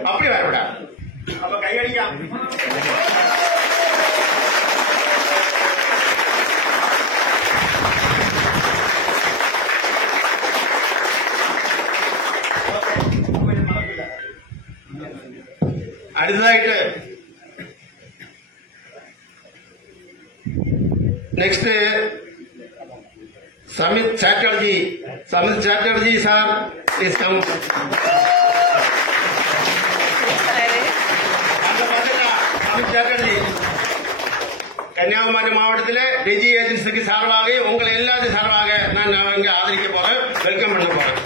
அப்படி வரக்கூடாது. அப்ப கையடிக்கா അടുത്തതായിട്ട് next Samit Chatterjee sir please come. Samit Chatterjee Kanyakumari மாவட்டத்தில் டிஜி ஏஜென்சிக்கு சார்பாக உங்களை எல்லாத்தையும் சார்பாக நான் இங்க ஆதரிக்க போறேன், வெல்கம் பண்ண போறேன்.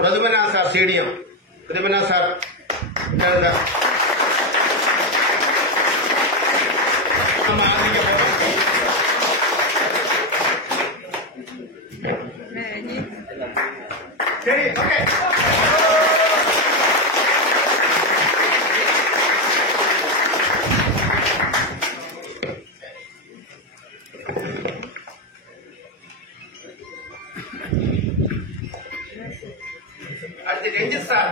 பிரதுமநாத் சார் ஸ்டேடியம், பிரதுமநாத் சார் நம்ம ஆதரிக்க போறோம். சரி, ஓகே. அடுத்து ரஞ்சித் சார்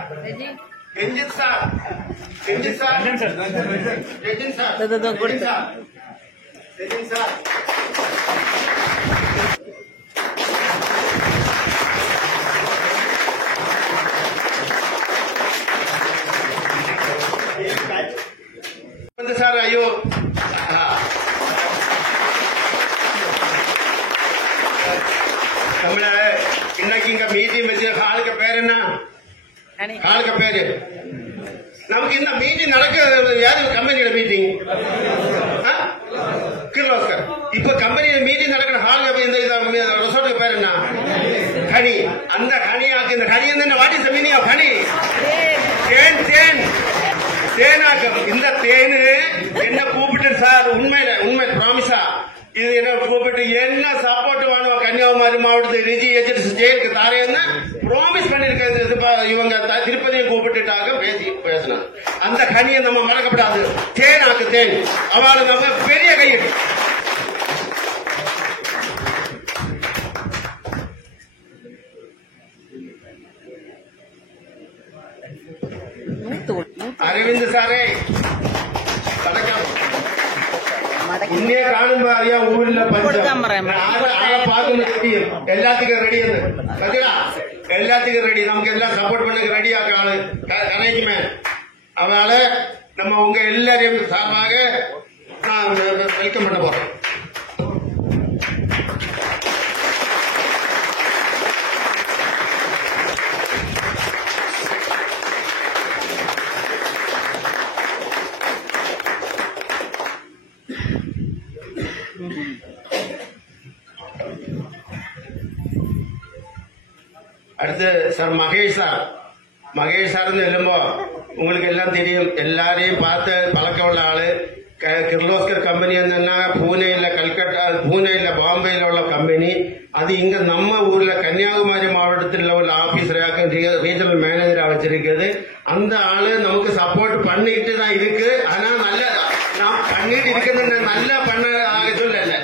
சார் ஐயோ நம்மள இன்னைக்கு இங்க மீட்டிங் வச்சு ஆளுக்கு பேர் என்ன? ஆளுக்கு பேரு நமக்கு இந்த மீட்டிங் நடக்க யாரு கம்பெனியோட மீட்டிங் கிர்லோஸ்கர். இப்ப கம்பெனியோட மீட்டிங் நடக்கிற ஹால் இந்த ரிசோர்ட்டுக்கு பேர் என்ன? கனி. அந்த கனியாக்கு இந்த கனி என்ன? What is the meaning of kani? தேனாக்கம். இந்த தேனு என்ன கூப்பிட்டு சார் உண்மை ப்ராமிஸா இது என்ன கூப்பிட்டு என்ன சப்போர்ட் வேணும் கன்னியாகுமரி மாவட்டத்துக்கு ரிஜி ஏஜென்சி ஜெயிலுக்கு தாரேன்னு ப்ராமிஸ் பண்ணிருக்க இவங்க திருப்பதியும் கூப்பிட்டுட்டாங்க பேசினாங்க. அந்த கனியை நம்ம மறக்கப்படாது. தேனாக்கு தேன் அவளை நம்ம பெரிய கையில் அரவிந்த் சாரே இன்னே காணும் அறியா ஊர்ல பஞ்சம் எல்லாத்துக்கும் ரெடி எல்லாத்துக்கும் ரெடி. நமக்கு எல்லாம் சப்போர்ட் பண்ண ரெடியா கலைக்குமே. அதனால நம்ம உங்க எல்லாரையும் சார்பாக நான் வெல்கம் பண்ண போறேன். அடுத்து சார் மகேஷ் சார்னு சொல்லும்போ உங்களுக்கு எல்லாம் தெரியும், எல்லாரையும் பார்த்து பழக்கம் உள்ள ஆளு. கிர்லோஸ்கர் கம்பெனி என்னன்னா பூனேல பாம்பேல உள்ள கம்பெனி. அது இங்க நம்ம ஊர்ல கன்னியாகுமரி மாவட்டத்தில் உள்ள ஆபீசராக ரீஜனல் மேனேஜரா வச்சிருக்கிறது. அந்த ஆளு நமக்கு சப்போர்ட் பண்ணிட்டு தான் இருக்கு. ஆனா நல்ல நான் பண்ணிட்டு இருக்கிறது நல்லா பண்ண ஆக சொல்லல,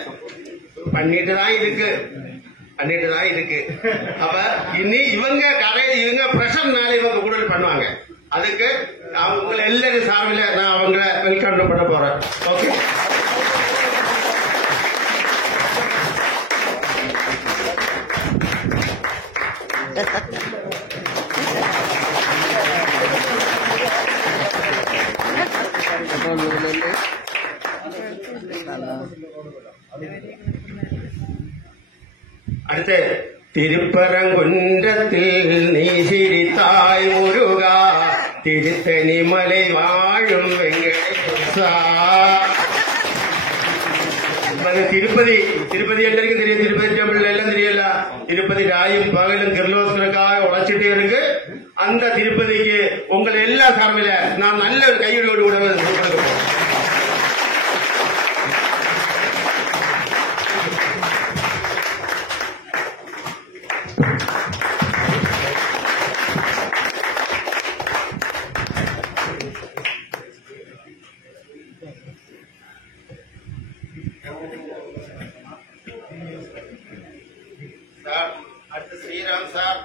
பண்ணிட்டு தான் இருக்கு. அப்ப இனி இவங்க பிரஷர்னால இவங்க கூட பண்ணுவாங்க. அதுக்கு அவங்க எல்லாரும் சார்பில் நான் அவங்கள வெல்கம் பண்ண போறேன். ஓகே. அடுத்து திருப்பரங்குன்றத்தில் நீ சிரித்தாய் முருகா, திருத்தணி மலை வாழும் வெங்கடேசா. திருப்பதி எல்லாருக்கும் தெரியும். திருப்பதி டெம்பிள் எல்லாம் தெரியல. திருப்பதி ராயும் பகலும் கிர்லோஸ்கருக்காக உழைச்சிட்டே இருக்கு. அந்த திருப்பதிக்கு உங்களை எல்லா சார்பில நான் நல்ல ஒரு கையோடு கூட கொடுக்கிறோம். அடுத்து ஸ்ரீராம் சார்.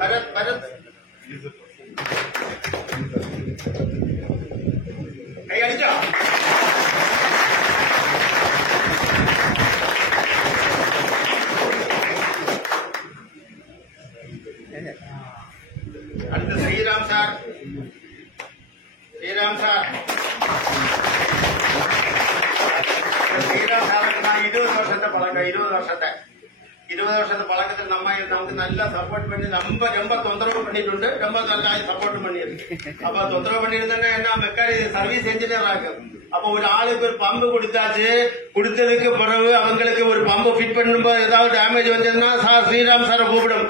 பரத் கை அடிச்சா. அடுத்து ஸ்ரீராம் சார். ஸ்ரீராம் சாருக்கு நான் 20 வருஷத்தை பழக்கம். 20 வருஷത്തെ பழக்கத்தில் நமக்கு நல்லா சப்போர்ட் பண்ணி ரொம்ப தொந்தரவு பண்ணிட்டு ரொம்ப நல்லா சப்போர்ட் பண்ணிருக்கு. அப்ப தொந்தரவு பண்ணிருந்தாங்க என்ன மெக்கானிக் சர்வீஸ் இன்ஜினியர் ஆகும். அப்ப ஒரு ஆளுக்கு ஒரு பம்பு கொடுத்தாச்சு. கொடுத்ததுக்கு பிறகு அவங்களுக்கு ஒரு பம்பு ஃபிட் பண்ணும்போது ஏதாவது டேமேஜ் வந்ததுன்னா சார் ஸ்ரீராம் சாரை கூப்பிடும்.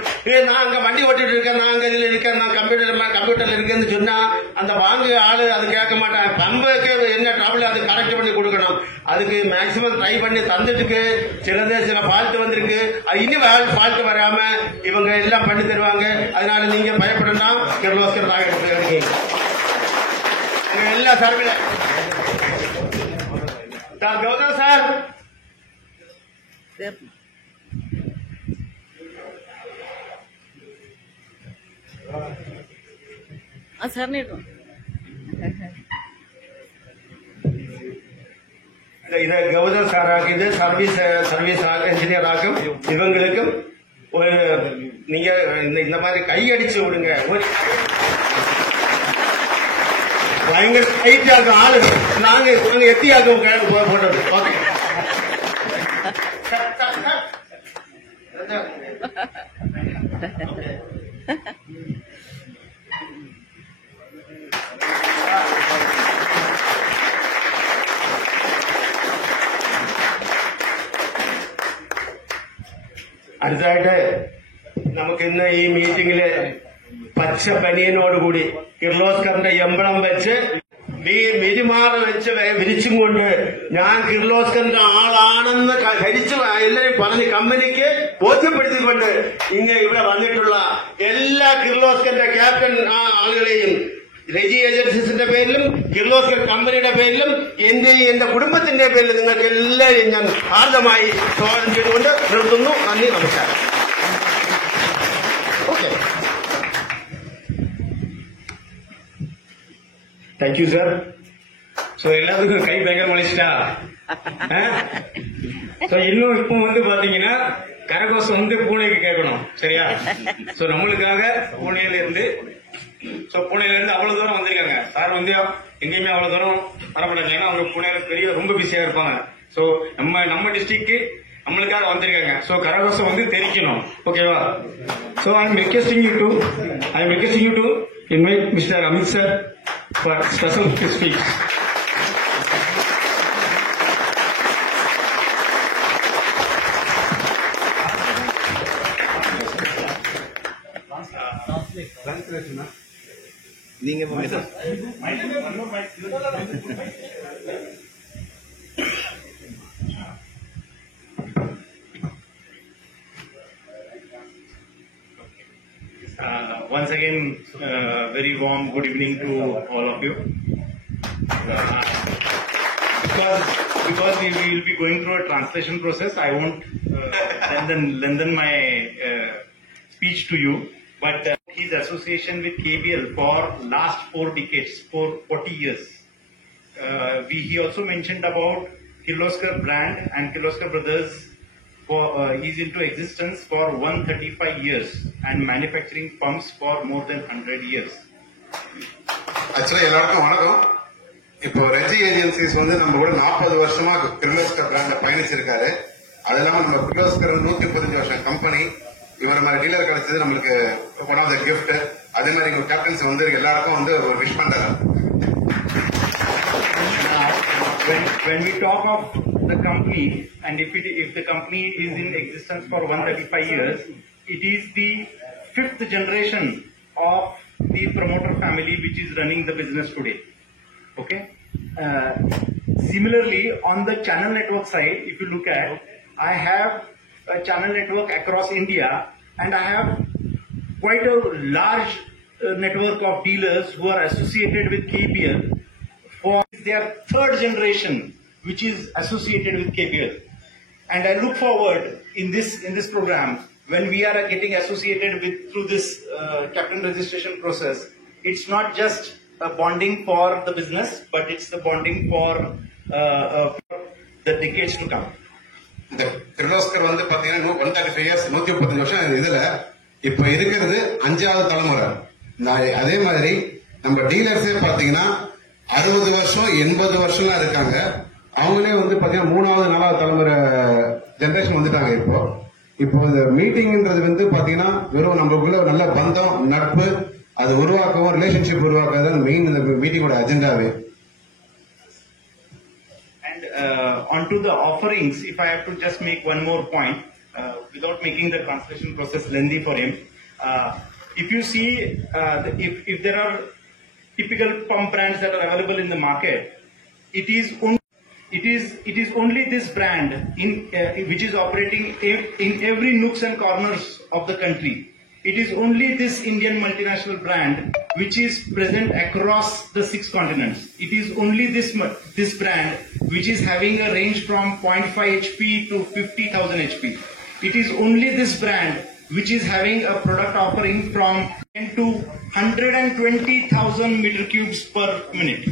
நான் அங்க வண்டி ஓட்டிட்டு இருக்கேன், நான் அங்க இதுல இருக்கேன், நான் கம்ப்யூட்டர்ல இருக்கேன்னு சொன்னா அந்த வாங்க ஆளு அது கேட்க மாட்டாங்க. பம்புக்கு என்ன ட்ரபிள் அது கரெக்ட் பண்ணி கொடுக்கணும். அதுக்கு மேக்சிமம் ட்ரை பண்ணி தந்துட்டுக்கு சில ஃபால்ட் வந்திருக்கு. இன்னும் ஃபால்ட் வராம இவங்க எல்லாம் பண்ணி தருவாங்க. அதனால நீங்க பயப்படலாம். கிர்லோஸ்கர் எல்லா சார்பில கௌதம் சார். இதை கௌதம் சாராக்கிது சர்வீஸ் இன்ஜினியர் ஆகும். இவங்களுக்கும் ஒரு நீங்க இந்த மாதிரி கையடிச்சு விடுங்க. பயங்கர கைட்டாக்கும் ஆளு. நாங்க எத்தியாக்கும் போட்டது. ஓகே അടുത്തായിട്ട് നമുക്ക് ഇന്ന് ഈ മീറ്റിംഗില് പച്ച ബനിയനോടുകൂടി കിർലോസ്കറിന്റെ എംബ്ലം വെച്ച് വിരിമാറ് വെച്ച് വിരിച്ചും കൊണ്ട് ഞാൻ കിർലോസ്കറിന്റെ ആളാണെന്ന് ധരിച്ചു എല്ലാവരും പറഞ്ഞ് കമ്പനിക്ക് ബോധ്യപ്പെടുത്തിക്കൊണ്ട് ഇവിടെ വന്നിട്ടുള്ള എല്ലാ കിർലോസ്കറിന്റെ ക്യാപ്റ്റൻ ആളുകളെയും രജി ഏജൻസീസിന്റെ പേരിലും കിർലോസ്കർ കമ്പനിയുടെ പേരിലും എന്റെയും എന്റെ കുടുംബത്തിന്റെ പേരിലും നിങ്ങൾക്ക് എല്ലാവരെയും ഞാൻ ഹാർദമായി സ്വാഗതം ചെയ്തുകൊണ്ട് നിർത്തുന്നു. നന്ദി, നമസ്കാരം. Okay, thank you sir. ஸோ எல்லாத்துக்கும் கை பயங்கர மனுஷா. ஸோ இன்னும் இப்போ பாத்தீங்கன்னா கரகோஷம் பூனேக்கு கேட்கணும், சரியா? ஸோ நம்மளுக்காக பூனேல இருந்து அவ்வளவு தூரம் வந்திருக்காங்க. சார் எங்கேயுமே அவ்வளவு தூரம் வரப்படாது. ஏன்னா அவங்க பூனேல பெரிய ரொம்ப பிஸியா இருப்பாங்க. ஸோ நம்ம டிஸ்ட்ரிக்ட் நம்மளுக்காக வந்திருக்காங்க. ஸோ கரகோஷம் தெரிக்கணும், ஓகேவா? So I am requesting you to invite Mr. Amit sir for special speech. நீங்க Once again, very warm good evening to all of you. Because we will be going through a translation process, I won't lengthen my speech to you. But his association with KBL for last 4 decades, for 40 years. He also mentioned about Kirloskar brand and Kirloskar Brothers. Is into existence for 135 years and manufacturing pumps for more than 100 years. Actually, எல்லாருக்கும் வணக்கம். இப்போ Reji agencies நம்ம கூட 40 வருஷமா கிர்லோஸ்கர் பிராண்ட பயணிச்சிருக்காரு. அது இல்லாம நம்ம கிர்லோஸ்கர் 135 வருஷம் கம்பெனி, இவர் மாதிரி டீலர் கிடைச்சது நம்மளுக்கு ஒன் ஆஃப் த கிஃப்ட். அதே மாதிரி எங்க கேப்டன்ஸ் வந்து எல்லாருக்கும் வந்து ஒரு விஷ் பண்றாங்க. When we talk of the company, and if the company is in existence for 135 years, it is the 5th generation of the promoter family which is running the business today. Okay. Similarly, on the channel network side, if you look at, I have a channel network across India, and I have quite a large network of dealers who are associated with KPL. For their 3rd generation, which is associated with KPL, and I look forward in this program when we are getting associated with through this captain registration process. It's not just a bonding for the business, but it's the bonding for the decades to come. இந்த கிர்லோஸ்கர் வந்து பாத்தீங்கன்னா 135 years 135 வருஷம். இதுல இப்ப இருக்கிறது 5வது தலைமுறை. அதே மாதிரி நம்ம டீலர்ஸே பாத்தீங்கன்னா 60 வருஷம் 80 வருஷம்லாம் இருக்காங்க. அவங்களே வந்து பாத்தீங்கன்னா 3வது 4வது தலைமுறை ஜெனரேஷன் வந்துட்டாங்க. இப்போ இந்த மீட்டிங்ன்றது வந்து பாத்தீங்கன்னா வெறும் நம்மளுக்குள்ள நல்ல பந்தம், நட்பு அது உருவாக்கவும், ரிலேஷன்ஷிப் உருவாக்குறது மெயின் இந்த மீட்டிங்கோட அஜெண்டாவே. And onto the offerings, if I have to just make one more point, without making the translation process lengthy for him, if you see, if there are typical pump brands that are available in the market, it is only this brand which is operating in every nooks and corners of the country. It is only this Indian multinational brand which is present across the 6 continents. It is only this brand which is having a range from 0.5 HP to 50,000 HP. It is only this brand which is having a product offering from 10 to 120,000 meter cubes per minute.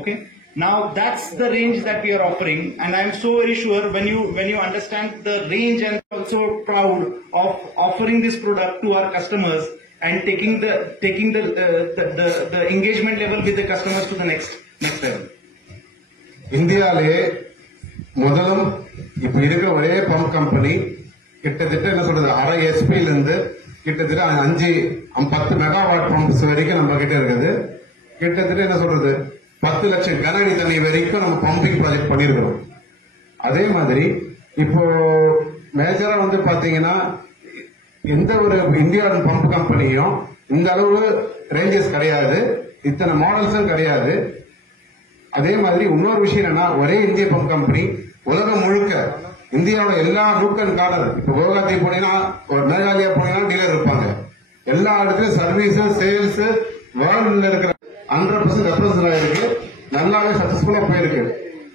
Okay. Now that's the range that we are offering, and I am so very sure when you understand the range, and also proud of offering this product to our customers and taking the engagement level with the customers to the next level. இந்தியாவிலே முதலும் இப்ப இருக்கிற ஒரே pump company கிட்டத்தட்ட என்ன சொல்றது 1/2 HP இருந்து கிட்டத்தட்ட 5-10 மெகாவாட் பம்ப்ஸ் வரைக்கும் நம்ம கிட்ட இருக்குது. கிட்டத்தட்ட என்ன சொல்றது 10 லட்சம் கன அடி தண்ணி வரைக்கும் நம்ம பம்பிங் ப்ராஜெக்ட் பண்ணிருக்கிறோம். அதே மாதிரி இப்போ மேஜரா வந்து பாத்தீங்கன்னா எந்த ஒரு இந்தியாவின் பம்ப் கம்பெனியும் இந்த அளவு ரேஞ்சஸ் கிடையாது, இத்தனை மாடல்ஸும் கிடையாது. அதே மாதிரி இன்னொரு விஷயம் என்னன்னா, ஒரே இந்திய பம்ப் கம்பெனி உலகம் முழுக்க இந்தியாவோட எல்லா நூக்கன் கார்னர், இப்ப குவஹாத்தி போனீங்கன்னா, மேகாலயா போனீங்கன்னா டீலர் இருப்பாங்க. எல்லா இடத்துலயும் சர்வீஸ், சேல்ஸ் வேர்ல்டுல இருக்கிற 100% ரெப்ரசன்ட் ஆயிருக்கு. நல்லாவே சக்சஸ்ஃபுல்லா போயிருக்கு.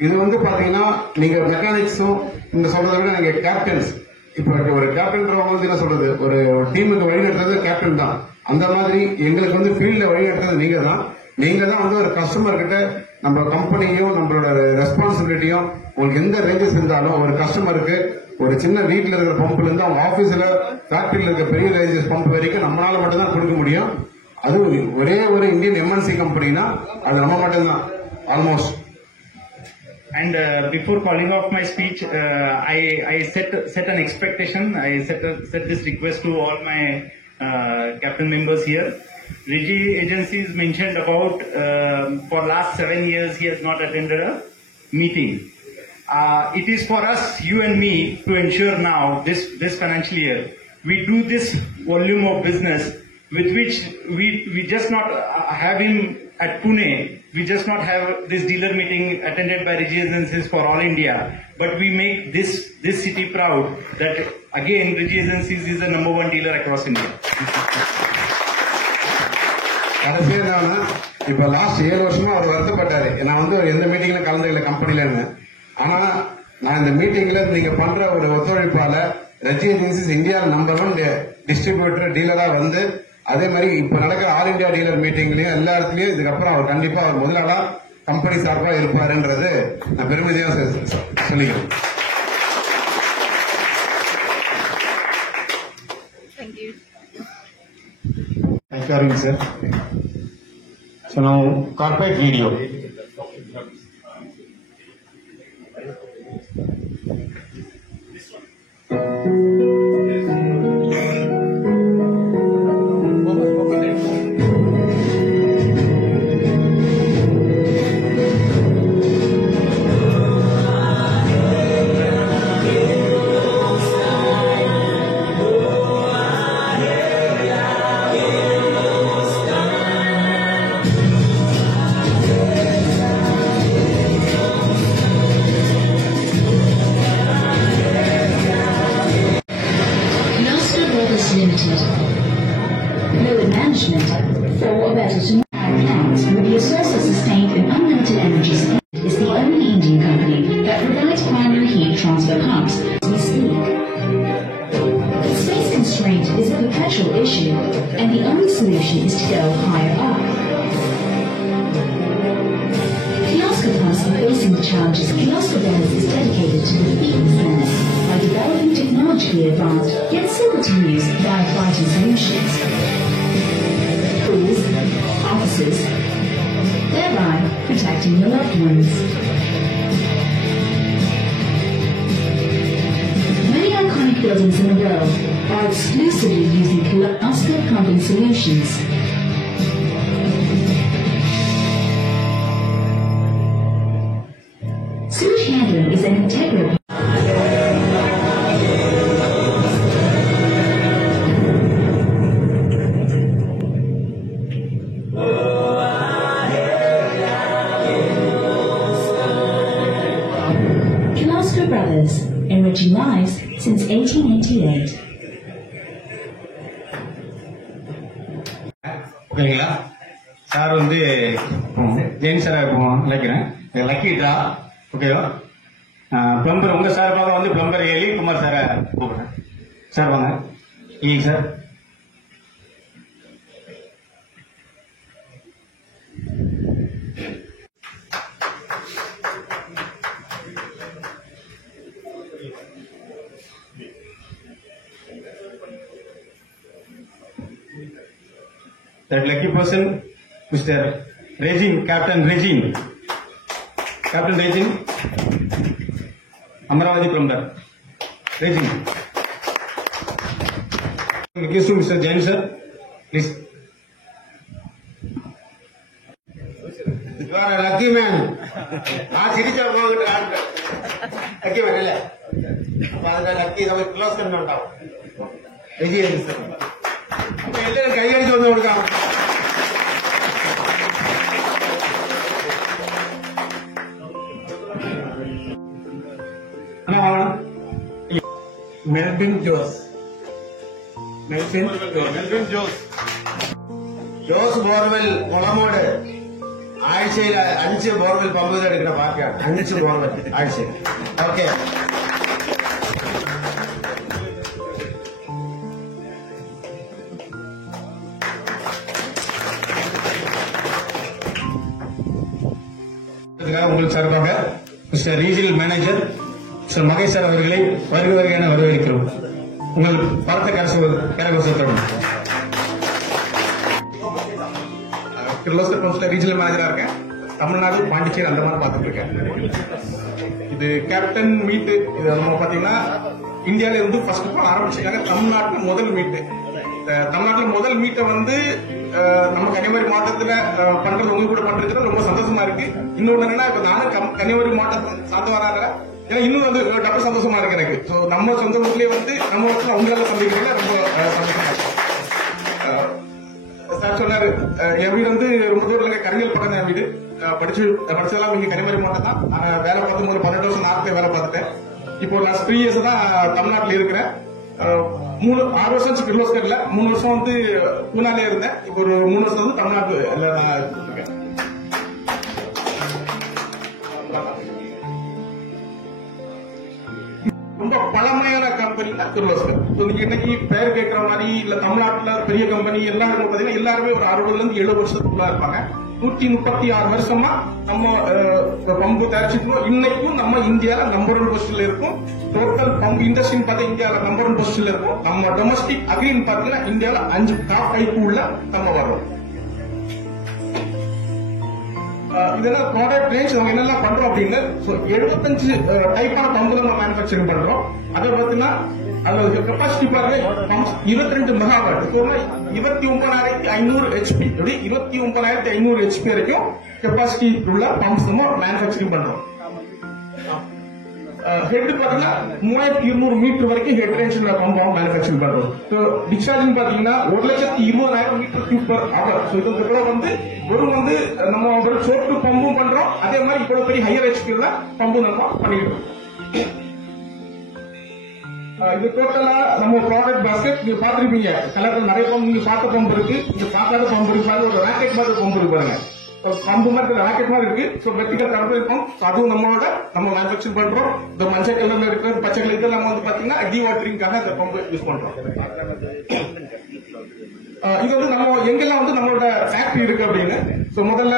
இது வந்து பாத்தீங்கன்னா நீங்க மெக்கானிக்ஸும் இந்த சொல்றதை விட நீங்க கேப்டன்ஸ், இப்ப ஒரு கேப்டன்றவங்க வந்து என்ன சொல்றது, ஒரு டீமுக்கு வழி நடத்துறது கேப்டன் தான். அந்த மாதிரி எங்களுக்கு வந்து ஃபீல்ட்ல வழி நடத்துறது நீங்க தான். நீங்க தான் வந்து ஒரு கஸ்டமர் கிட்ட நம்ம கம்பெனியும் நம்மளோட ரெஸ்பான்சிபிலிட்டியும், உங்களுக்கு எந்த ரேஞ்சஸ் இருந்தாலும் ஒரு கஸ்டமருக்கு ஒரு சின்ன வீட்டில் இருக்கிற பம்ப்ல இருந்து அவங்க ஆபீஸ்ல ஃபேக்டரியில் இருக்க பெரிய ரேஞ்சஸ் பம்ப் வரைக்கும் நம்மளால மட்டும் தான் கொடுக்க முடியும். அது ஒரே ஒரு இந்தியன் MNC கம்பெனினா அது நம்ம மட்டும்தான் almost. And before calling off my speech, I set an expectation. I set this request to all my captain members here. Regi Agencies mentioned about for last 7 years he has not attended a meeting. It is for us, you and me, to ensure now this financial year we do this volume of business with which we just not have him at Pune. We just not have this dealer meeting attended by Regi Agencies for all India, but we make this city proud that again Regi Agencies is the #1 dealer across India. கடைசியா இப்ப last 7 வருஷமா அவர் வருத்தப்பட்டாரு, நான் வந்து எந்த மீட்டிங்ல கலந்துக்கல கம்பெனிலன்னு. ஆனா நான் இந்த மீட்டிங்ல நீங்க பண்ற ஒரு ஒத்துழைப்பால ரெஜி ஏஜென்சிஸ் இந்தியா #1 டிஸ்ட்ரிபியூட்டர் டீலரா வந்து, அதே மாதிரி இப்ப நடக்கிற ஆல் இந்தியா டீலர் மீட்டிங்லயும் எல்லா இடத்துலயும் இதுக்கப்புறம் அவர் கண்டிப்பா அவர் முதலாளா கம்பெனி சார்பா இருப்பாருன்றது நான் பெருமையா சொல்லிக்கிறேன். Thank you. Thank you, Arvind sir. So now, corporate video. This management for a better tomorrow. Plants will be a source of sustained and unlimited energy supply. Is the only Indian company that provides primary heat transfer pumps as we speak. Space constraint is a perpetual issue, and the only solution is to go higher up. Kiosker Pumps are facing the challenges. Kiosker Brothers is dedicated to defeating this menace by developing technologically advanced, yet simple to use, firefighting solutions. Schools, offices, thereby protecting your loved ones. Many iconic buildings in the world are exclusively using Kiosker pumping solutions. Sewage handling is an integral Kiosker Brothers, enriching lives since 1888. ஓகேங்களா? Sir வந்து Jain sir நினைக்கிறேன் lucky draw. ஓகேவா? Plumber உங்க சார்பாக வந்து plumber Eli Kumar சாரை கூப்பிடுறேன். Sir வாங்க. Sir that lucky person, Mr. Regine, Captain Regine, Amaravati Plumber, Regine. Request to Mr. Jain sir, please. You are a lucky man. Lucky man, lucky close Regine sir. എല്ലാവരും കൈയടിച്ച് വന്ന് കൊടുക്കാം. Melvin Jose borewell മുളമോട് ആഴ്ചയിൽ 5 borewell pump ചെയ്തെടുക്കുന്ന പാർട്ടിയാണ്. 5 borewell ആഴ്ചയിൽ. Okay. உங்கள் சார்பாக mister regional manager mister Mahesh sir அவர்களை வருக என வரவேற்கிறோம். உங்கள் பலத்த கரகோஷத்துடன் கிர்லோஸ்கர் பம்ப்ஸ்ல ரீஜனல் மேனேஜரா இருக்கேன். தமிழ்நாடு, பாண்டிச்சேரி, அந்த மாதிரி பார்த்துட்டு இருக்கேன். இது கேப்டன் மீட். இது நம்ம பாத்தீங்கன்னா இந்தியாவில இருந்து ஃபர்ஸ்ட் ஆரம்பிச்சிருக்காங்க. தமிழ்நாட்டுல முதல் மீட். தமிழ்நாட்டுல முதல் மீட்டை வந்து நம்ம கன்னியாகுமரி மாவட்டத்துல பண்றது உங்க கூட பண்றது ரொம்ப சந்தோஷமா இருக்கு. இன்னொன்னு என்னன்னா இப்ப நானும் கன்னியாகுமரி மாவட்டத்தை சார்ந்து வராங்க. ஏன்னா இன்னும் வந்து டபுள் சந்தோஷமா இருக்கு எனக்கு. நம்ம சொந்த ஊர்லயே வந்து நம்ம வந்து உங்களால சந்திக்கிறதுல ரொம்ப சந்தோஷமா இருக்கு. சார் சொன்னாரு என் வீடு வந்து ரொம்ப தூரம் இருக்க கரிங்கல் பக்கம் தான் என் வீடு. படிச்சதெல்லாம் இங்க கன்னியாகுமரி மாவட்டம் தான். வேலை பார்த்து ஒரு 18 வருஷம் நார்த்ல வேலை பார்த்துட்டேன். இப்போ லாஸ்ட் 3 இயர்ஸ் தான் தமிழ்நாட்டில் இருக்கிறேன். 6 வருஷம் கிர்லோஸ்கர்ல, 3 வருஷம் வந்து பூனாலே இருந்தேன். இப்போ ஒரு 3 வருஷம் வந்து தமிழ்நாட்டுல இருக்கேன். ரொம்ப பழமையான கம்பெனி தான் கிர்லோஸ்கர். நீங்க இன்னைக்கு பெயர் கேட்கிற மாதிரி இல்ல தமிழ்நாட்டுல பெரிய கம்பெனி எல்லாரும் பாத்தீங்கன்னா எல்லாருமே ஒரு 60ல இருந்து 70 வருஷத்துக்குள்ள இருப்பாங்க. 136 வருஷமா நம்ம பம்பு தயாரிச்சிருக்கோம். இன்னைக்கும் நம்ம இந்தியால நம்பர் 1 பொசிஷன்ல இருக்கும். டோட்டல் பம்பு இண்டஸ்ட்ரின்னு பார்த்தா இந்தியாவில நம்பர் 1 பொசிஷன்ல இருக்கும். நம்ம டொமஸ்டிக் அக்ரின்னு பாத்தீங்கன்னா இந்தியாவில 5 டாப் 5 உள்ள நம்ம வரோம். இதெல்லாம் ப்ராடக்ட் ரேஞ்ச் நம்ம என்னெல்லாம் பண்றோம் அப்படின்னு 75 டைப்பான பம்பு நம்ம மேனுபேக்சரிங் பண்றோம். அதை பார்த்தீங்கன்னா அதோட கெப்பாசிட்டி பாருங்க 22 மெகாவாட். 29,500 HP. 29,500 HP வரைக்கும் கெப்பாசிட்டி உள்ள பம்ப்ஸ் நம்ம மேனுபேக்சரிங் பண்றோம். ஹெட் பாத்தீங்கன்னா 3200 மீட்டர் வரைக்கும் ஹெட் ரேஞ்ச் பம்ப் மேனுபேக்சரிங் பண்றோம். டிஸ்சார்ஜிங் பாத்தீங்கன்னா 1,20,000 மீட்டர் கியூப் பர் ஹவர். இது வந்து வெறும் வந்து நம்ம ஒரு சோப்பு பம்பும் பண்றோம். அதே மாதிரி இவ்வளவு பெரிய ஹையர் HP உள்ள பம்பும் நம்ம பண்ணிட்டு இருக்கோம். இது டோட்டலா நம்ம ப்ராடக்ட் பாஸ்கெட் நீங்க பாத்திருப்பீங்க. கலர்ல நிறைய பம்ப் நீங்க பார்த்த பம்ப் இருக்கு, இங்க பார்க்காத பம்ப் இருக்கு. ஒரு ராக்கெட் மாதிரி பம்ப் இருக்கு பாருங்க. பம்பு மாதிரி ராக்கெட் மாதிரி இருக்கு. ஸோ வெர்டிகல் கலர்ல இருக்கும். அதுவும் நம்ம மேனுஃபேக்சர் பண்றோம். இந்த மஞ்சள் கலர்ல இருக்கிற பச்சை கலர் இதெல்லாம் வந்து பாத்தீங்கன்னா டி வாட்டரிங்காக இந்த பம்பு யூஸ் பண்றோம். இது வந்து நம்ம எங்கெல்லாம் வந்து நம்மளோட ஃபேக்டரி இருக்கு அப்படின்னு. ஸோ முதல்ல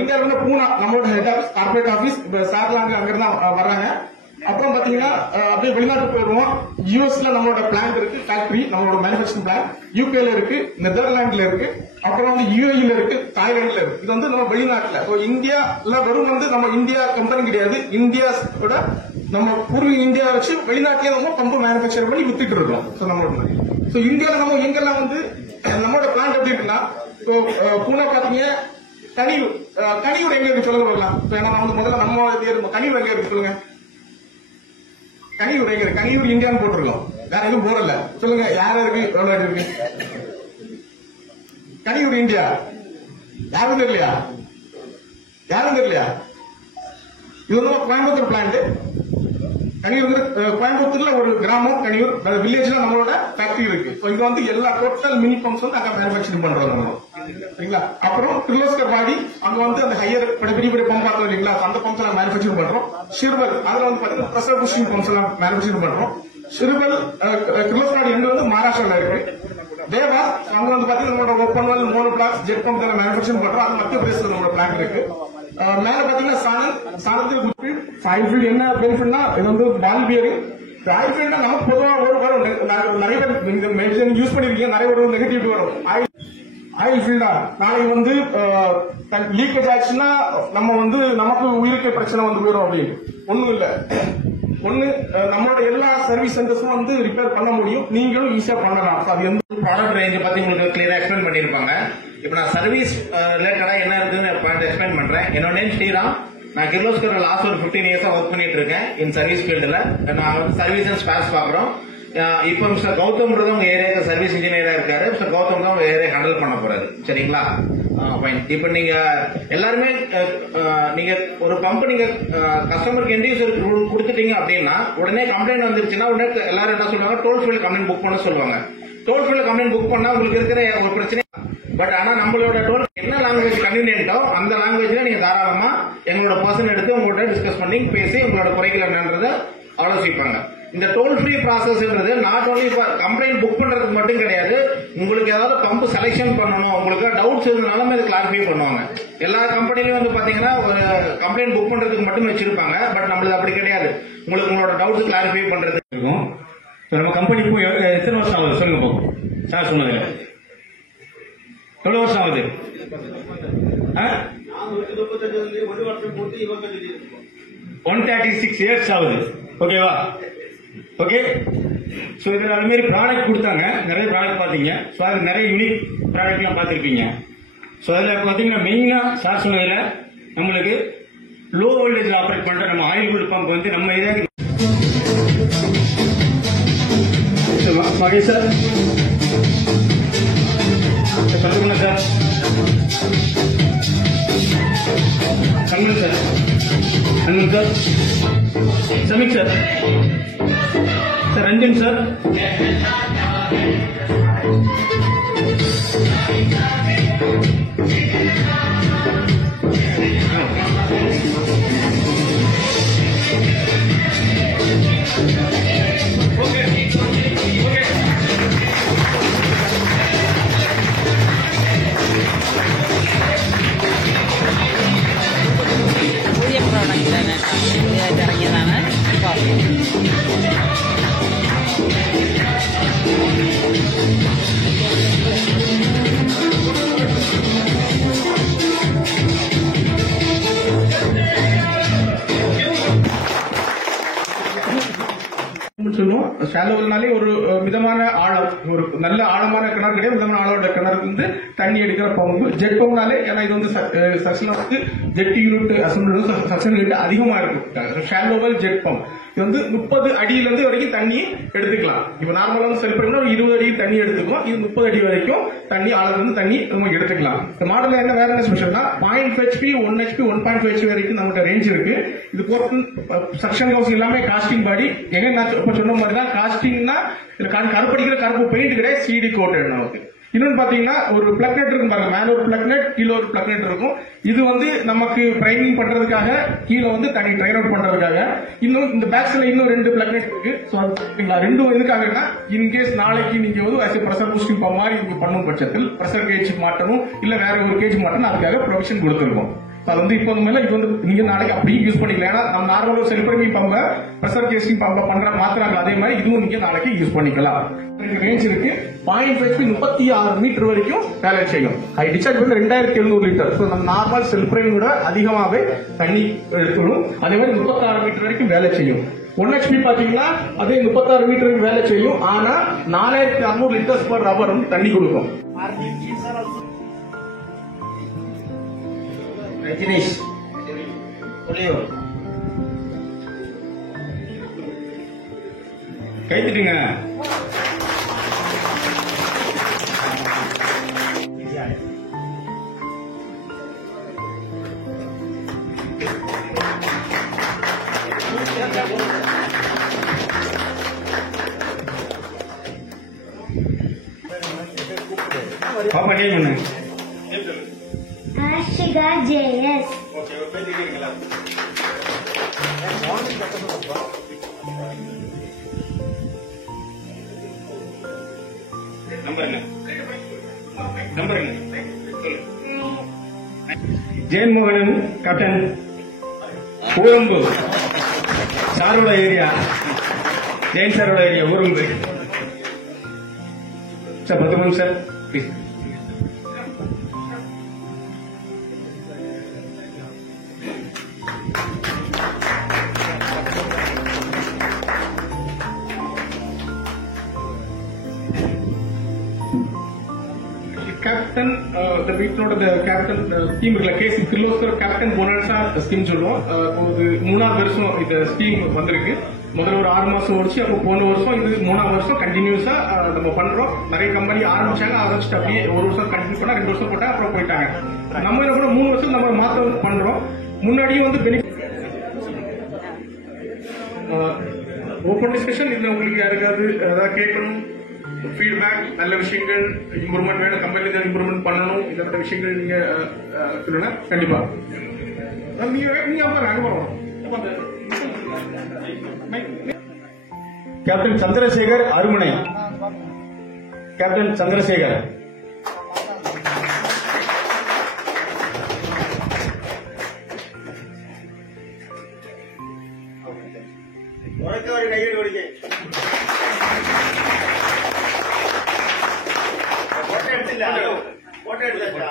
இந்தியாவில வந்து பூனா நம்மளோட ஹெட் ஆஃபீஸ் கார்பரேட் ஆஃபீஸ் சார்லாம் அங்கிருந்து வர்றாங்க. அப்புறம் பாத்தீங்கன்னா அப்படியே வெளிநாட்டுக்கு போயிடுவோம். யூஎஸ்ல நம்மளோட பிளான்ட் இருக்கு, ஃபேக்டரி நம்மளோட மேனுஃபேக்சரிங் பிளான்ட். யூகேல இருக்கு, நெதர்லாண்ட்ல இருக்கு, அப்புறம் வந்து யூஏஇல இருக்கு, தாய்லாந்துல இருக்கு. இது வந்து நம்ம வெளிநாட்டுல. இந்தியால வெறும் வந்து நம்ம இந்தியா கம்பெனி கிடையாது. இந்தியாவோட நம்ம பூர்வீக இந்தியா வச்சு வெளிநாட்டிலேயே நம்ம பம்பு மேனுஃபேக்சர் பண்ணி வித்துட்டு இருக்கோம். இந்தியாவில நம்ம எங்கெல்லாம் வந்து நம்மளோட பிளான்ட் எப்படி இருக்குன்னா, பூனா பாத்தீங்க கனியூர் எங்க இருக்கு சொல்லுங்க பார்க்கலாம். ஏன்னா வந்து முதல்ல நம்ம கனியூர் எங்க இருக்கு சொல்லுங்க. கனியூர் எங்க இருக்கு? கனியூர் இந்தியான்னு போட்டிருக்கோம், வேற எதுவும் போடல. சொல்லுங்க யார் இருக்கு, எவ்வளவு இருக்கு? கனியூர் இந்தியா யாரும் தெரியலையா? யாரும் தெரியலையா? இது வந்து கோயம்புத்தூர் பிளான்ட். கனியூர் வந்து கோயம்புத்தூர்ல ஒரு கிராமம் கனியூர் வில்லேஜ்ல நம்மளோட ஃபேக்டரி இருக்கு. இங்க வந்து எல்லா டோட்டல் மினி பம்ப்ஸ் வந்து அங்க மேனுஃபேக்சரிங் பண்றோம் நம்ம. சரிங்களா? அப்புறம் கிர்லோஸ்கர் பாடி அங்க வந்து அந்த ஹையர் பெரிய பெரிய பம்ப் பார்த்தோம் இல்லைங்களா, அந்த பம்ப்ஸ் எல்லாம் மேனுஃபேக்சர் பண்றோம். ஷிர்வல் அதுல வந்து பாத்தீங்கன்னா பிரஷர் புஷிங் பம்ப்ஸ் எல்லாம் மேனுஃபேக்சர் பண்றோம். ஷிர்வல் கிர்லோஸ்கர் எங்க வந்து மகாராஷ்டிரால இருக்கு. தேவா அங்க வந்து பாத்தீங்கன்னா நம்மளோட ஓப்பன் வால் மோனோ பிளாக்ஸ் ஜெட் பம்ப் எல்லாம் மேனுஃபேக்சர் பண்றோம். அது மத்திய பிரதேசத்துல நம்மளோட பிளான்ட் இருக்கு. மேல பாத்தீங்கன்னா சாணத்தில் 5 ஃபீல்ட் என்ன பெனிஃபிட்னா, இது வந்து பால் பியரிங். ஆயில் ஃபீல்ட்னா நமக்கு பொதுவாக நிறைய பேர் இந்த மெடிசன் யூஸ் பண்ணிருக்கீங்க, நிறைய ஒரு நெகட்டிவிட்டி வரும். ஆயில் ஃபீல்டா நாளைக்கு வந்து லீக்கேஜ் ஆச்சுன்னா நம்ம வந்து நமக்கு உயிருக்கு பிரச்சனை வந்து போயிடும் அப்படின்னு ஒண்ணும் இல்ல. ஒண்ணு நம்மளோட எல்லா சர்வீஸ் சென்டர்ஸும் வந்து ரிப்பேர் பண்ண முடியும், நீங்களும் ஈஸியா பண்ணலாம். அது எந்த ப்ராடக்ட் ரேஞ்ச் பத்தி உங்களுக்கு கிளியரா எக்ஸ்பிளைன் பண்ணிருப்பாங்க. இப்ப நான் சர்வீஸ் ரிலேட்டடா என்ன இருக்குன்னு பாயிண்ட் எக்ஸ்பிளைன் பண்றேன். என்னோட நேம் ஸ்ரீராம். நான் கிர்லோஸ்கர் லாஸ்ட் ஒரு 15 இயர்ஸா ஒர்க் பண்ணிட்டு இருக்கேன் இன் சர்வீஸ் ஃபீல்டுல. நான் வந்து சர்வீஸ் அண்ட் ஸ்பேர்ஸ் பாக்குறோம். இப்ப மிஸ்டர் கௌதம் உங்க ஏரியாவுக்கு சர்வீஸ் இன்ஜினியரா இருக்காரு. மிஸ்டர் கௌதம் தான் உங்க ஏரியா ஹேண்டில் பண்ண போறாரு. சரிங்களா? இப்ப நீங்க எல்லாருமே நீங்க ஒரு பம்ப் நீங்க கஸ்டமருக்கு எண்ட் யூசர் கொடுத்துட்டீங்க அப்படின்னா உடனே கம்ப்ளைண்ட் வந்துருச்சுன்னா உடனே எல்லாரும் என்ன சொல்லுவாங்க, டோல் ஃப்ரீ கம்ப்ளைண்ட் புக் பண்ண சொல்லுவாங்க. டோல் ஃப்ரீ கம்ப்ளைண்ட் புக் பண்ணா உங்களுக்கு இருக்கிற ஒரு பிரச்சனை. பட் ஆனா நம்மளோட டோல் என்ன லாங்குவேஜ் கன்வீனியன்ட்டோ அந்த லாங்குவேஜ்ல நீங்க தாராளமா எங்களோட பர்சன் எடுத்து உங்கள்கிட்ட டிஸ்கஸ் பண்ணி பேசி உங்களோட குறைகள் என்னன்றதை ஆலோசிப்பாங்க. இந்த டோல் ஃப்ரீ ப்ராசஸ்ன்றது நாட் ஓன்லி கம்ப்ளைண்ட் புக் பண்றதுக்கு மட்டும் கிடையாது. உங்களுக்கு ஏதாவது பம்ப் செலக்ஷன் பண்ணணும், உங்களுக்கு டவுட்ஸ் இருந்தாலும் அதை கிளாரிஃபை பண்ணுவாங்க. எல்லா கம்பெனிலையும் வந்து பாத்தீங்கன்னா ஒரு கம்ப்ளைண்ட் புக் பண்றதுக்கு மட்டும் வச்சிருப்பாங்க. பட் நம்மளுக்கு அப்படி கிடையாது. உங்களுக்கு உங்களோட டவுட்ஸ் கிளாரிஃபை பண்றதுக்கு இருக்கும். நம்ம கம்பெனி போய் எத்தனை வருஷம் ஆகுது சொல்லுங்க போகும் சார் சொன்னது? எவ்வளவு வருஷம் ஆகுது? 136 இயர்ஸ் ஆகுது. ஓகேவா? ஓகே. ஸோ இதில் அது மாதிரி ப்ராடக்ட் கொடுத்தாங்க, நிறைய ப்ராடக்ட் பார்த்தீங்க. ஸோ அது நிறைய யூனிக் ப்ராடக்ட்லாம் பார்த்துருப்பீங்க. ஸோ அதில் பார்த்தீங்கன்னா மெயினாக சார் சொன்னதில் நம்மளுக்கு லோ வோல்டேஜில் ஆப்ரேட் பண்ணுற நம்ம ஆயில் கூல் பம்ப் வந்து நம்ம ஏரியாவுக்கு மகேஷ் சார் சொல்லுங்க சார். Kannan sir, Annan sir, Sameek sir, sir Ranjan sir, പുതിയ പ്രോഡക്റ്റാണ് കേട്ടോ, പുതിയതായിട്ട് ഇറങ്ങിയതാണ്. சொல்லுவோம். ஷாலோனாலே ஒரு மிதமான ஆழம், ஒரு நல்ல ஆழமான கிணறு கிடையாது, மிதமான ஆழோட கிணறுக்கு வந்து தண்ணி எடுக்கிற பம்பு. ஜெட் பம்புனாலே ஏன்னா இது வந்து செக்ஷன் வந்து jet unit assemble section unit அதிகமா இருக்கு. ஷாலோவல் ஜெட் பம்ப் இது வந்து 30 அடியில இருந்து வரைக்கும் தண்ணி எடுத்துக்கலாம். இப்ப நார்மலா வந்து செல் பண்ணா 20 அடி தண்ணி எடுத்துக்கும். இது 30 அடி வரைக்கும் தண்ணி ஆழத்துல இருந்து தண்ணி நம்ம எடுத்துக்கலாம். இந்த மாடல்ல என்ன வேற என்ன ஸ்பெஷல்னா 0.5 HP 1 HP 1.5 HP வரைக்கும் நமக்கு ரேஞ்ச் இருக்கு. இது சக்ஷன் ஹவுஸ் எல்லாமே காஸ்டிங் பாடி. எங்க நான் இப்ப சொன்ன மாதிரி தான் காஸ்டிங்னா கருப்படிக்கிற கருப்பு பெயிண்ட் கிடையாது, சிடி கோட்டட் நமக்கு. இன்னொன்னு பாத்தீங்கன்னா ஒரு பிளக்னெட் இருக்கும் பாருங்க, மேல ஒரு பிளக்னெட் கீழே ஒரு பிளக்னெட் இருக்கும். இது வந்து நமக்கு பிரைமிங் பண்றதுக்காக, கீழே வந்து தண்ணி ட்ரைன் அவுட் பண்றதுக்காக. இன்னும் இந்த பேக்ஸ்ல இன்னும் 2 பிளக்னெட் இருக்கு. ரெண்டும் எதுக்காகனா இன்கேஸ் நாளைக்கு நீங்க வந்து பிரஷர் பூஸ்டிங் மாதிரி நீங்க பண்ணும் பட்சத்தில் பிரஷர் கேஜ் மாட்டணும் இல்ல வேற ஒரு கேஜ் மாட்டணும், அதுக்காக ப்ரொவிஷன் கொடுத்துருக்கோம். அது வந்து இப்போ மேல இது வந்து நீங்க நாளைக்கு அப்படியே யூஸ் பண்ணிக்கலாம். ஏன்னா நம்ம நார்மலா செல் பண்ணி பம்ப பிரஷர் கேசிங் பம்ப பண்ற மாத்திராங்க, அதே மாதிரி இதுவும் நீங்க நாளைக்கு யூஸ் பண்ணிக்கலாம். ரேஞ்ச் இருக்கு 0.5 HP 36 மீட்டர் வரைக்கும் வேலை செய்யும். ஹை டிஸ்சார்ஜ் வந்து 2700 லிட்டர். நம்ம நார்மல் செல் பிரேம் விட அதிகமாவே தண்ணி எடுக்கணும். அதே மாதிரி 36 மீட்டர் வரைக்கும் வேலை செய்யும். 1 HP பாத்தீங்கன்னா அதே 36 மீட்டருக்கு வேலை செய்யும். ஆனா 4600 லிட்டர்ஸ் பர் ஹவர் வந்து தண்ணி கொடுக்கும். ரஜினேஷ் கைத்துட்டுங்க. பாப்பா நேம் என்ன? Ashika JS. நம்பர் என்ன? நம்பர் என்ன? ஜெயன் மோகனன் கேப்டன் ஊரம்பு சாரோட ஏரியா, ஜெயன் சாரோட ஏரியா ஊரம்பு சார். 10 நிமிஷம் சார் ப்ளீஸ். கேப்டன் இந்த வீட்டோட கேப்டன் ஸ்கீம் இருக்குல்ல, கேசி கிர்லோஸ்கர் கேப்டன் போனஸா ஸ்கீம் சொல்லுவோம். இது 3ஆவது வருஷம் இந்த ஸ்கீம் வந்திருக்கு. முதல்ல ஒரு 6 மாசம் ஓடிச்சு. அப்போ போன வருஷம் இது 3ஆவது வருஷம் கண்டினியூஸா நம்ம பண்றோம். நிறைய கம்பெனி ஆரம்பிச்சாங்க, அதை வச்சுட்டு அப்படியே ஒரு வருஷம் கண்டினியூ பண்ணா 2 வருஷம் போட்டா அப்புறம் போயிட்டாங்க. நம்ம என்ன பண்ணோம் 3 வருஷம் நம்ம மாத்த பண்றோம். முன்னாடியே வந்து ஓப்பன் டிஸ்கஷன். இதுல உங்களுக்கு யாருக்காவது ஏதாவது கேட்கணும், ஃபீட்பேக், நல்ல விஷயங்கள், இம்ப்ரூவ்மெண்ட் வேணும், கம்பெனில இம்ப்ரூவ்மெண்ட் பண்ணணும், இந்த மாதிரி விஷயங்கள் நீங்க சொல்லுங்க. கண்டிப்பா நீங்க அங்க வரோம். கேப்டன் சந்திரசேகர் அருமனை. கேப்டன் சந்திரசேகர். கையில் ஓடிக்க போட்டோ எடுத்தா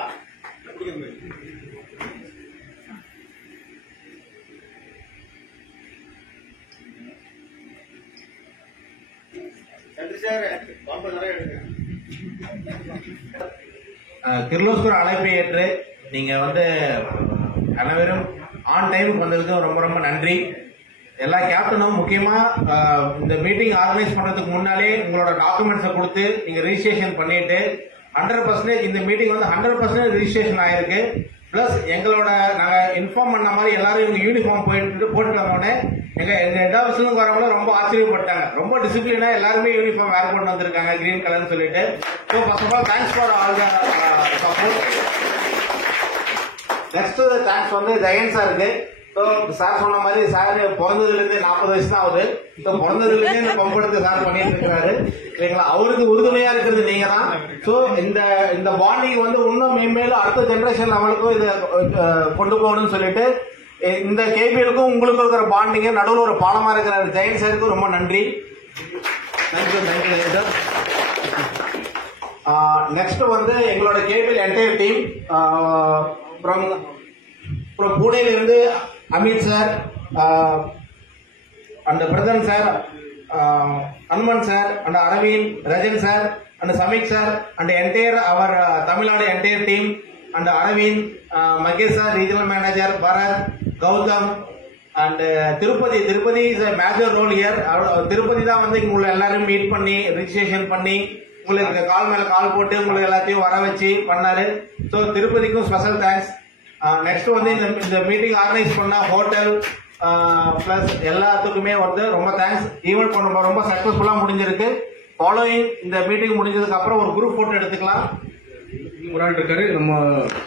கிர்லோஸ்கர் அழைப்பை ஏற்று நீங்க வந்து அனைவரும் ஆன் டைமுக்கு வந்ததுக்கு ரொம்ப ரொம்ப நன்றி. எல்லா கேப்டனும் முக்கியமா இந்த மீட்டிங் ஆர்கனைஸ் பண்றதுக்கு முன்னாலே உங்களோட டாக்குமெண்ட்ஸை கொடுத்து நீங்க ரெஜிஸ்ட்ரேஷன் பண்ணிட்டு 100% இந்த மீட்டிங் வந்து 100% ரெஜிஸ்ட்ரேஷன் ஆயிருக்கு. பிளஸ் எங்களோட நாங்க இன்ஃபார்ம் பண்ண மாதிரி எல்லாரும் இவங்க யூனிஃபார்ம் போட்டு வந்தோடனே எங்க இடவசலுக்கு வரவங்களும் ரொம்ப ஆச்சரியப்பட்டாங்க. ரொம்ப டிசிப்ளினா எல்லாருமே யூனிஃபார்ம் வேர் பண்ணி வந்திருக்காங்க கிரீன் கலர்னு சொல்லிட்டு. So first of all thanks for all the support. Next thanks வந்து ஜெயன் சாருக்கு. ஸோ சார் சொன்ன மாதிரி சார் பிறந்ததுல இருந்து 40 வயசு தான் ஆகுது. ஸோ பிறந்ததுல இருந்தே இந்த பம்ப் எடுத்து சார் பண்ணிட்டு இருக்கிறாரு. சரிங்களா, அவருக்கு உறுதுணையா இருக்கிறது நீங்க தான். ஸோ இந்த பாண்டிங் வந்து இன்னும் மேம்பேலும் அடுத்த ஜெனரேஷன் லெவலுக்கும் இதை கொண்டு போகணும்னு சொல்லிட்டு இந்த கேபிஎலுக்கும் உங்களுக்கும் இருக்கிற பாண்டிங்க நடுவில் ஒரு பாலமா இருக்கிற ஜெயன் சாருக்கு ரொம்ப நன்றி. Thank you sir. நெக்ஸ்ட் வந்து எங்களோட கேபிஎல் என்டையர் டீம் ஃப்ரம் புனேல இருந்து Amit sir and Pradhan sir, Hanuman sir and Aravind, Rajan sir and Samik sir and entire our Tamil Nadu entire team and Aravind, Mahesh sir regional manager, Bharat, Gautam, and Tirupati is a major role here. Tirupati தான் வந்து இங்க உள்ள எல்லாரும் மீட் பண்ணி ரிஜிஸ்ட்ரேஷன் பண்ணி உங்களுக்கு கால் மேல கால் போட்டு உங்களுக்கு எல்லாத்தையும் வர வச்சு பண்ணாரு. ஸோ திருப்பதிக்கும் ஸ்பெஷல் தேங்க்ஸ். நெக்ஸ்ட் வந்து இந்த மீட்டிங் ஆர்கனைஸ் பண்ண ஹோட்டல் பிளஸ் எல்லாத்துக்குமே வந்து ரொம்ப தேங்க்ஸ். ஈவென்ட் ரொம்ப சக்சஸ்ஃபுல்லா முடிஞ்சிருக்கு. ஃபாலோயிங் இந்த மீட்டிங் முடிஞ்சதுக்கு அப்புறம் ஒரு குரூப் போட்டோ எடுத்துக்கலாம். ஒரு ஆள் இருக்காரு, நம்ம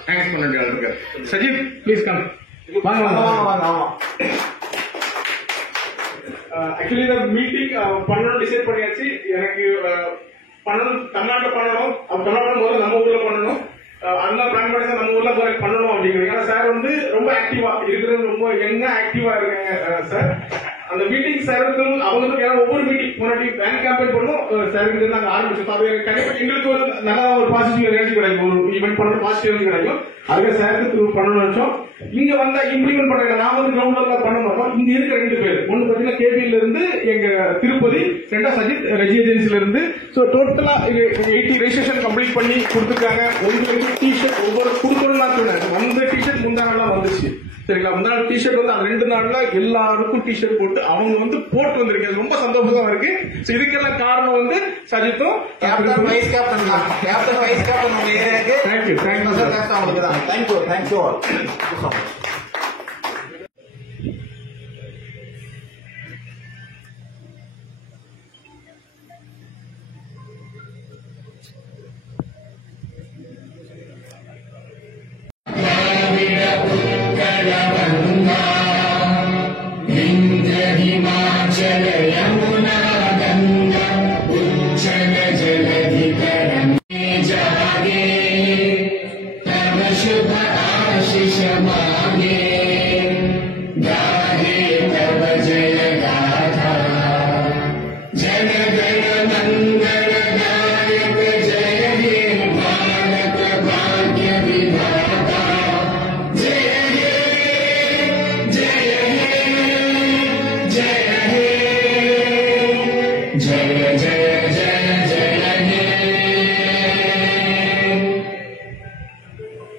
தேங்க்ஸ் பண்ண வேண்டிய ஆள் இருக்காரு. Sajith please come. வாங்க வாங்க. ஆக்சுவலி இந்த மீட்டிங் பண்ணணும் டிசைட் பண்ணியாச்சு. எனக்கு பண்ணணும், தமிழ்நாட்டில் பண்ணணும். தமிழ்நாடு முதல்ல நம்ம ஊர்ல பண்ணணும். அதெல்லாம் பிளான் பண்ணி நம்ம ஊர்ல பண்ணணும் அப்படிங்கிறது. ஏன்னா சார் வந்து ரொம்ப ஆக்டிவா இருக்கிறது, ரொம்ப யங்கா ஆக்டிவா இருக்காங்க சார். அந்த மீட்டிங் சாருக்கு அவங்களுக்கு ஒவ்வொரு மீட்டிங் முன்னாடி பேங்க் கேம்பெயின் பண்ணும் சாருக்கு நாங்கள் ஆரம்பிச்சோம். அது கண்டிப்பா எங்களுக்கு ஒரு நல்ல ஒரு பாசிட்டிவ் எனர்ஜி கிடைக்கும். ஒரு ஈவெண்ட் பண்ணணும் பாசிட்டிவ் எனர்ஜி கிடைக்கும். அதுக்கு சாருக்கு பண்ணணும்னு நினைச்சோம். இங்க வந்தா இம்ப்ளிமெண்ட் பண்றாங்க. நான் வந்து கிரவுண்ட்ல பண்ண மாட்டோம். இங்க இருக்க 2 பேர், ஒன்னு பாத்தீங்கன்னா கேபில இருந்து எங்க திருப்பதி, ரெண்டா சஜித் ரெஜி ஏஜென்சில இருந்து. ஸோ டோட்டலா 80 ரெஜிஸ்ட்ரேஷன் கம்ப்ளீட் பண்ணி கொடுத்துருக்காங்க. உங்களுக்கு டிஷர்ட் ஒவ்வொரு கொடுக்கணும்னா அந்த டிஷர்ட் முந்தானெல்லாம் வந்துச்சு. சரிங்களா? முன்னாள் டிஷர்ட் வந்து அந்த 2 நாள்ல எல்லாருக்கும் டிஷர்ட் போட்டு அவங்க வந்து போட்டு வந்திருக்காங்க. ரொம்ப சந்தோஷமா இருக்கு. இதுக்கெல்லாம் காரணம் வந்து சஜித்தும் கேப்டன் வைஸ் கேப்டன் உங்க ஏரியாக்கு தேங்க்யூ அவங்களுக்கு தான். Thank you all.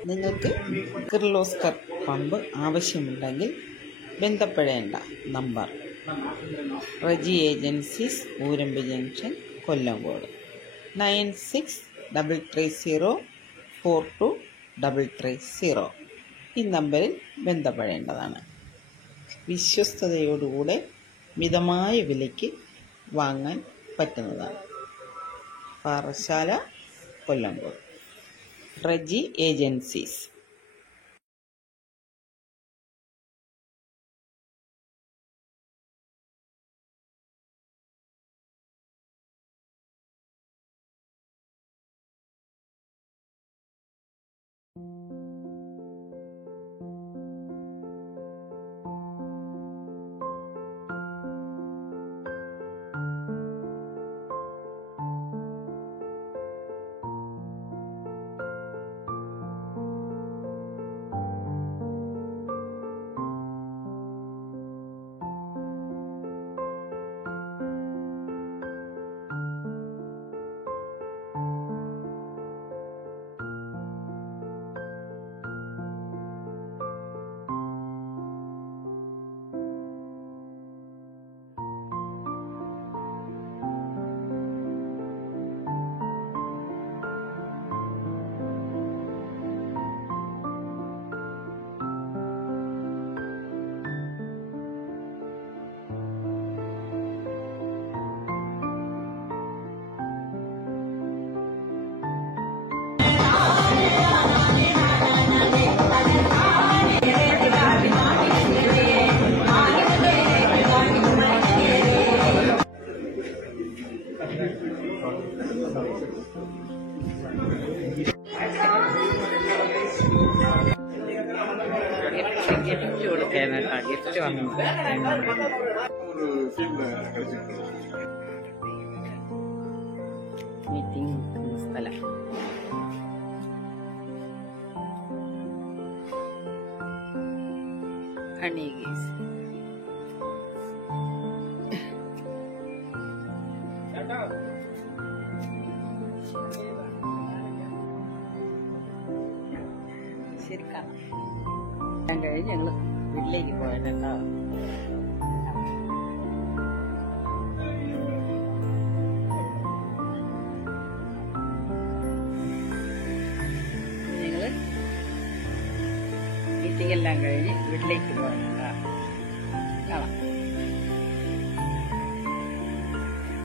നിങ്ങൾക്ക് കിർലോസ്കർ പമ്പ് ആവശ്യമുണ്ടെങ്കിൽ ബന്ധപ്പെടേണ്ട number Reji agencies Oorambu junction Kollankode 9633042330. ഈ നമ്പറിൽ ബന്ധപ്പെടേണ്ടതാണ്. വിശ്വസ്തയോടുകൂടെ മിതമായ വിലയ്ക്ക് വാങ്ങാൻ പറ്റുന്നതാണ്. പാറശാല കൊല്ലങ്കോട് റജി ഏജൻസീസ്. ഗിഫ്റ്റ് കൊടുക്കാനായിട്ടാ ഗിഫ്റ്റ് വാങ്ങുന്നത്. മീറ്റിംഗ് സ്ഥലം ഹണി ഗീസ്. ശരി കാണാം. കഴിഞ്ഞ് ഞങ്ങൾ വീട്ടിലേക്ക് പോയത് കേട്ടോ. ഞങ്ങള് മീറ്റിംഗ് എല്ലാം കഴിഞ്ഞ് വീട്ടിലേക്ക് പോയത് കേട്ടോ. കാണാം.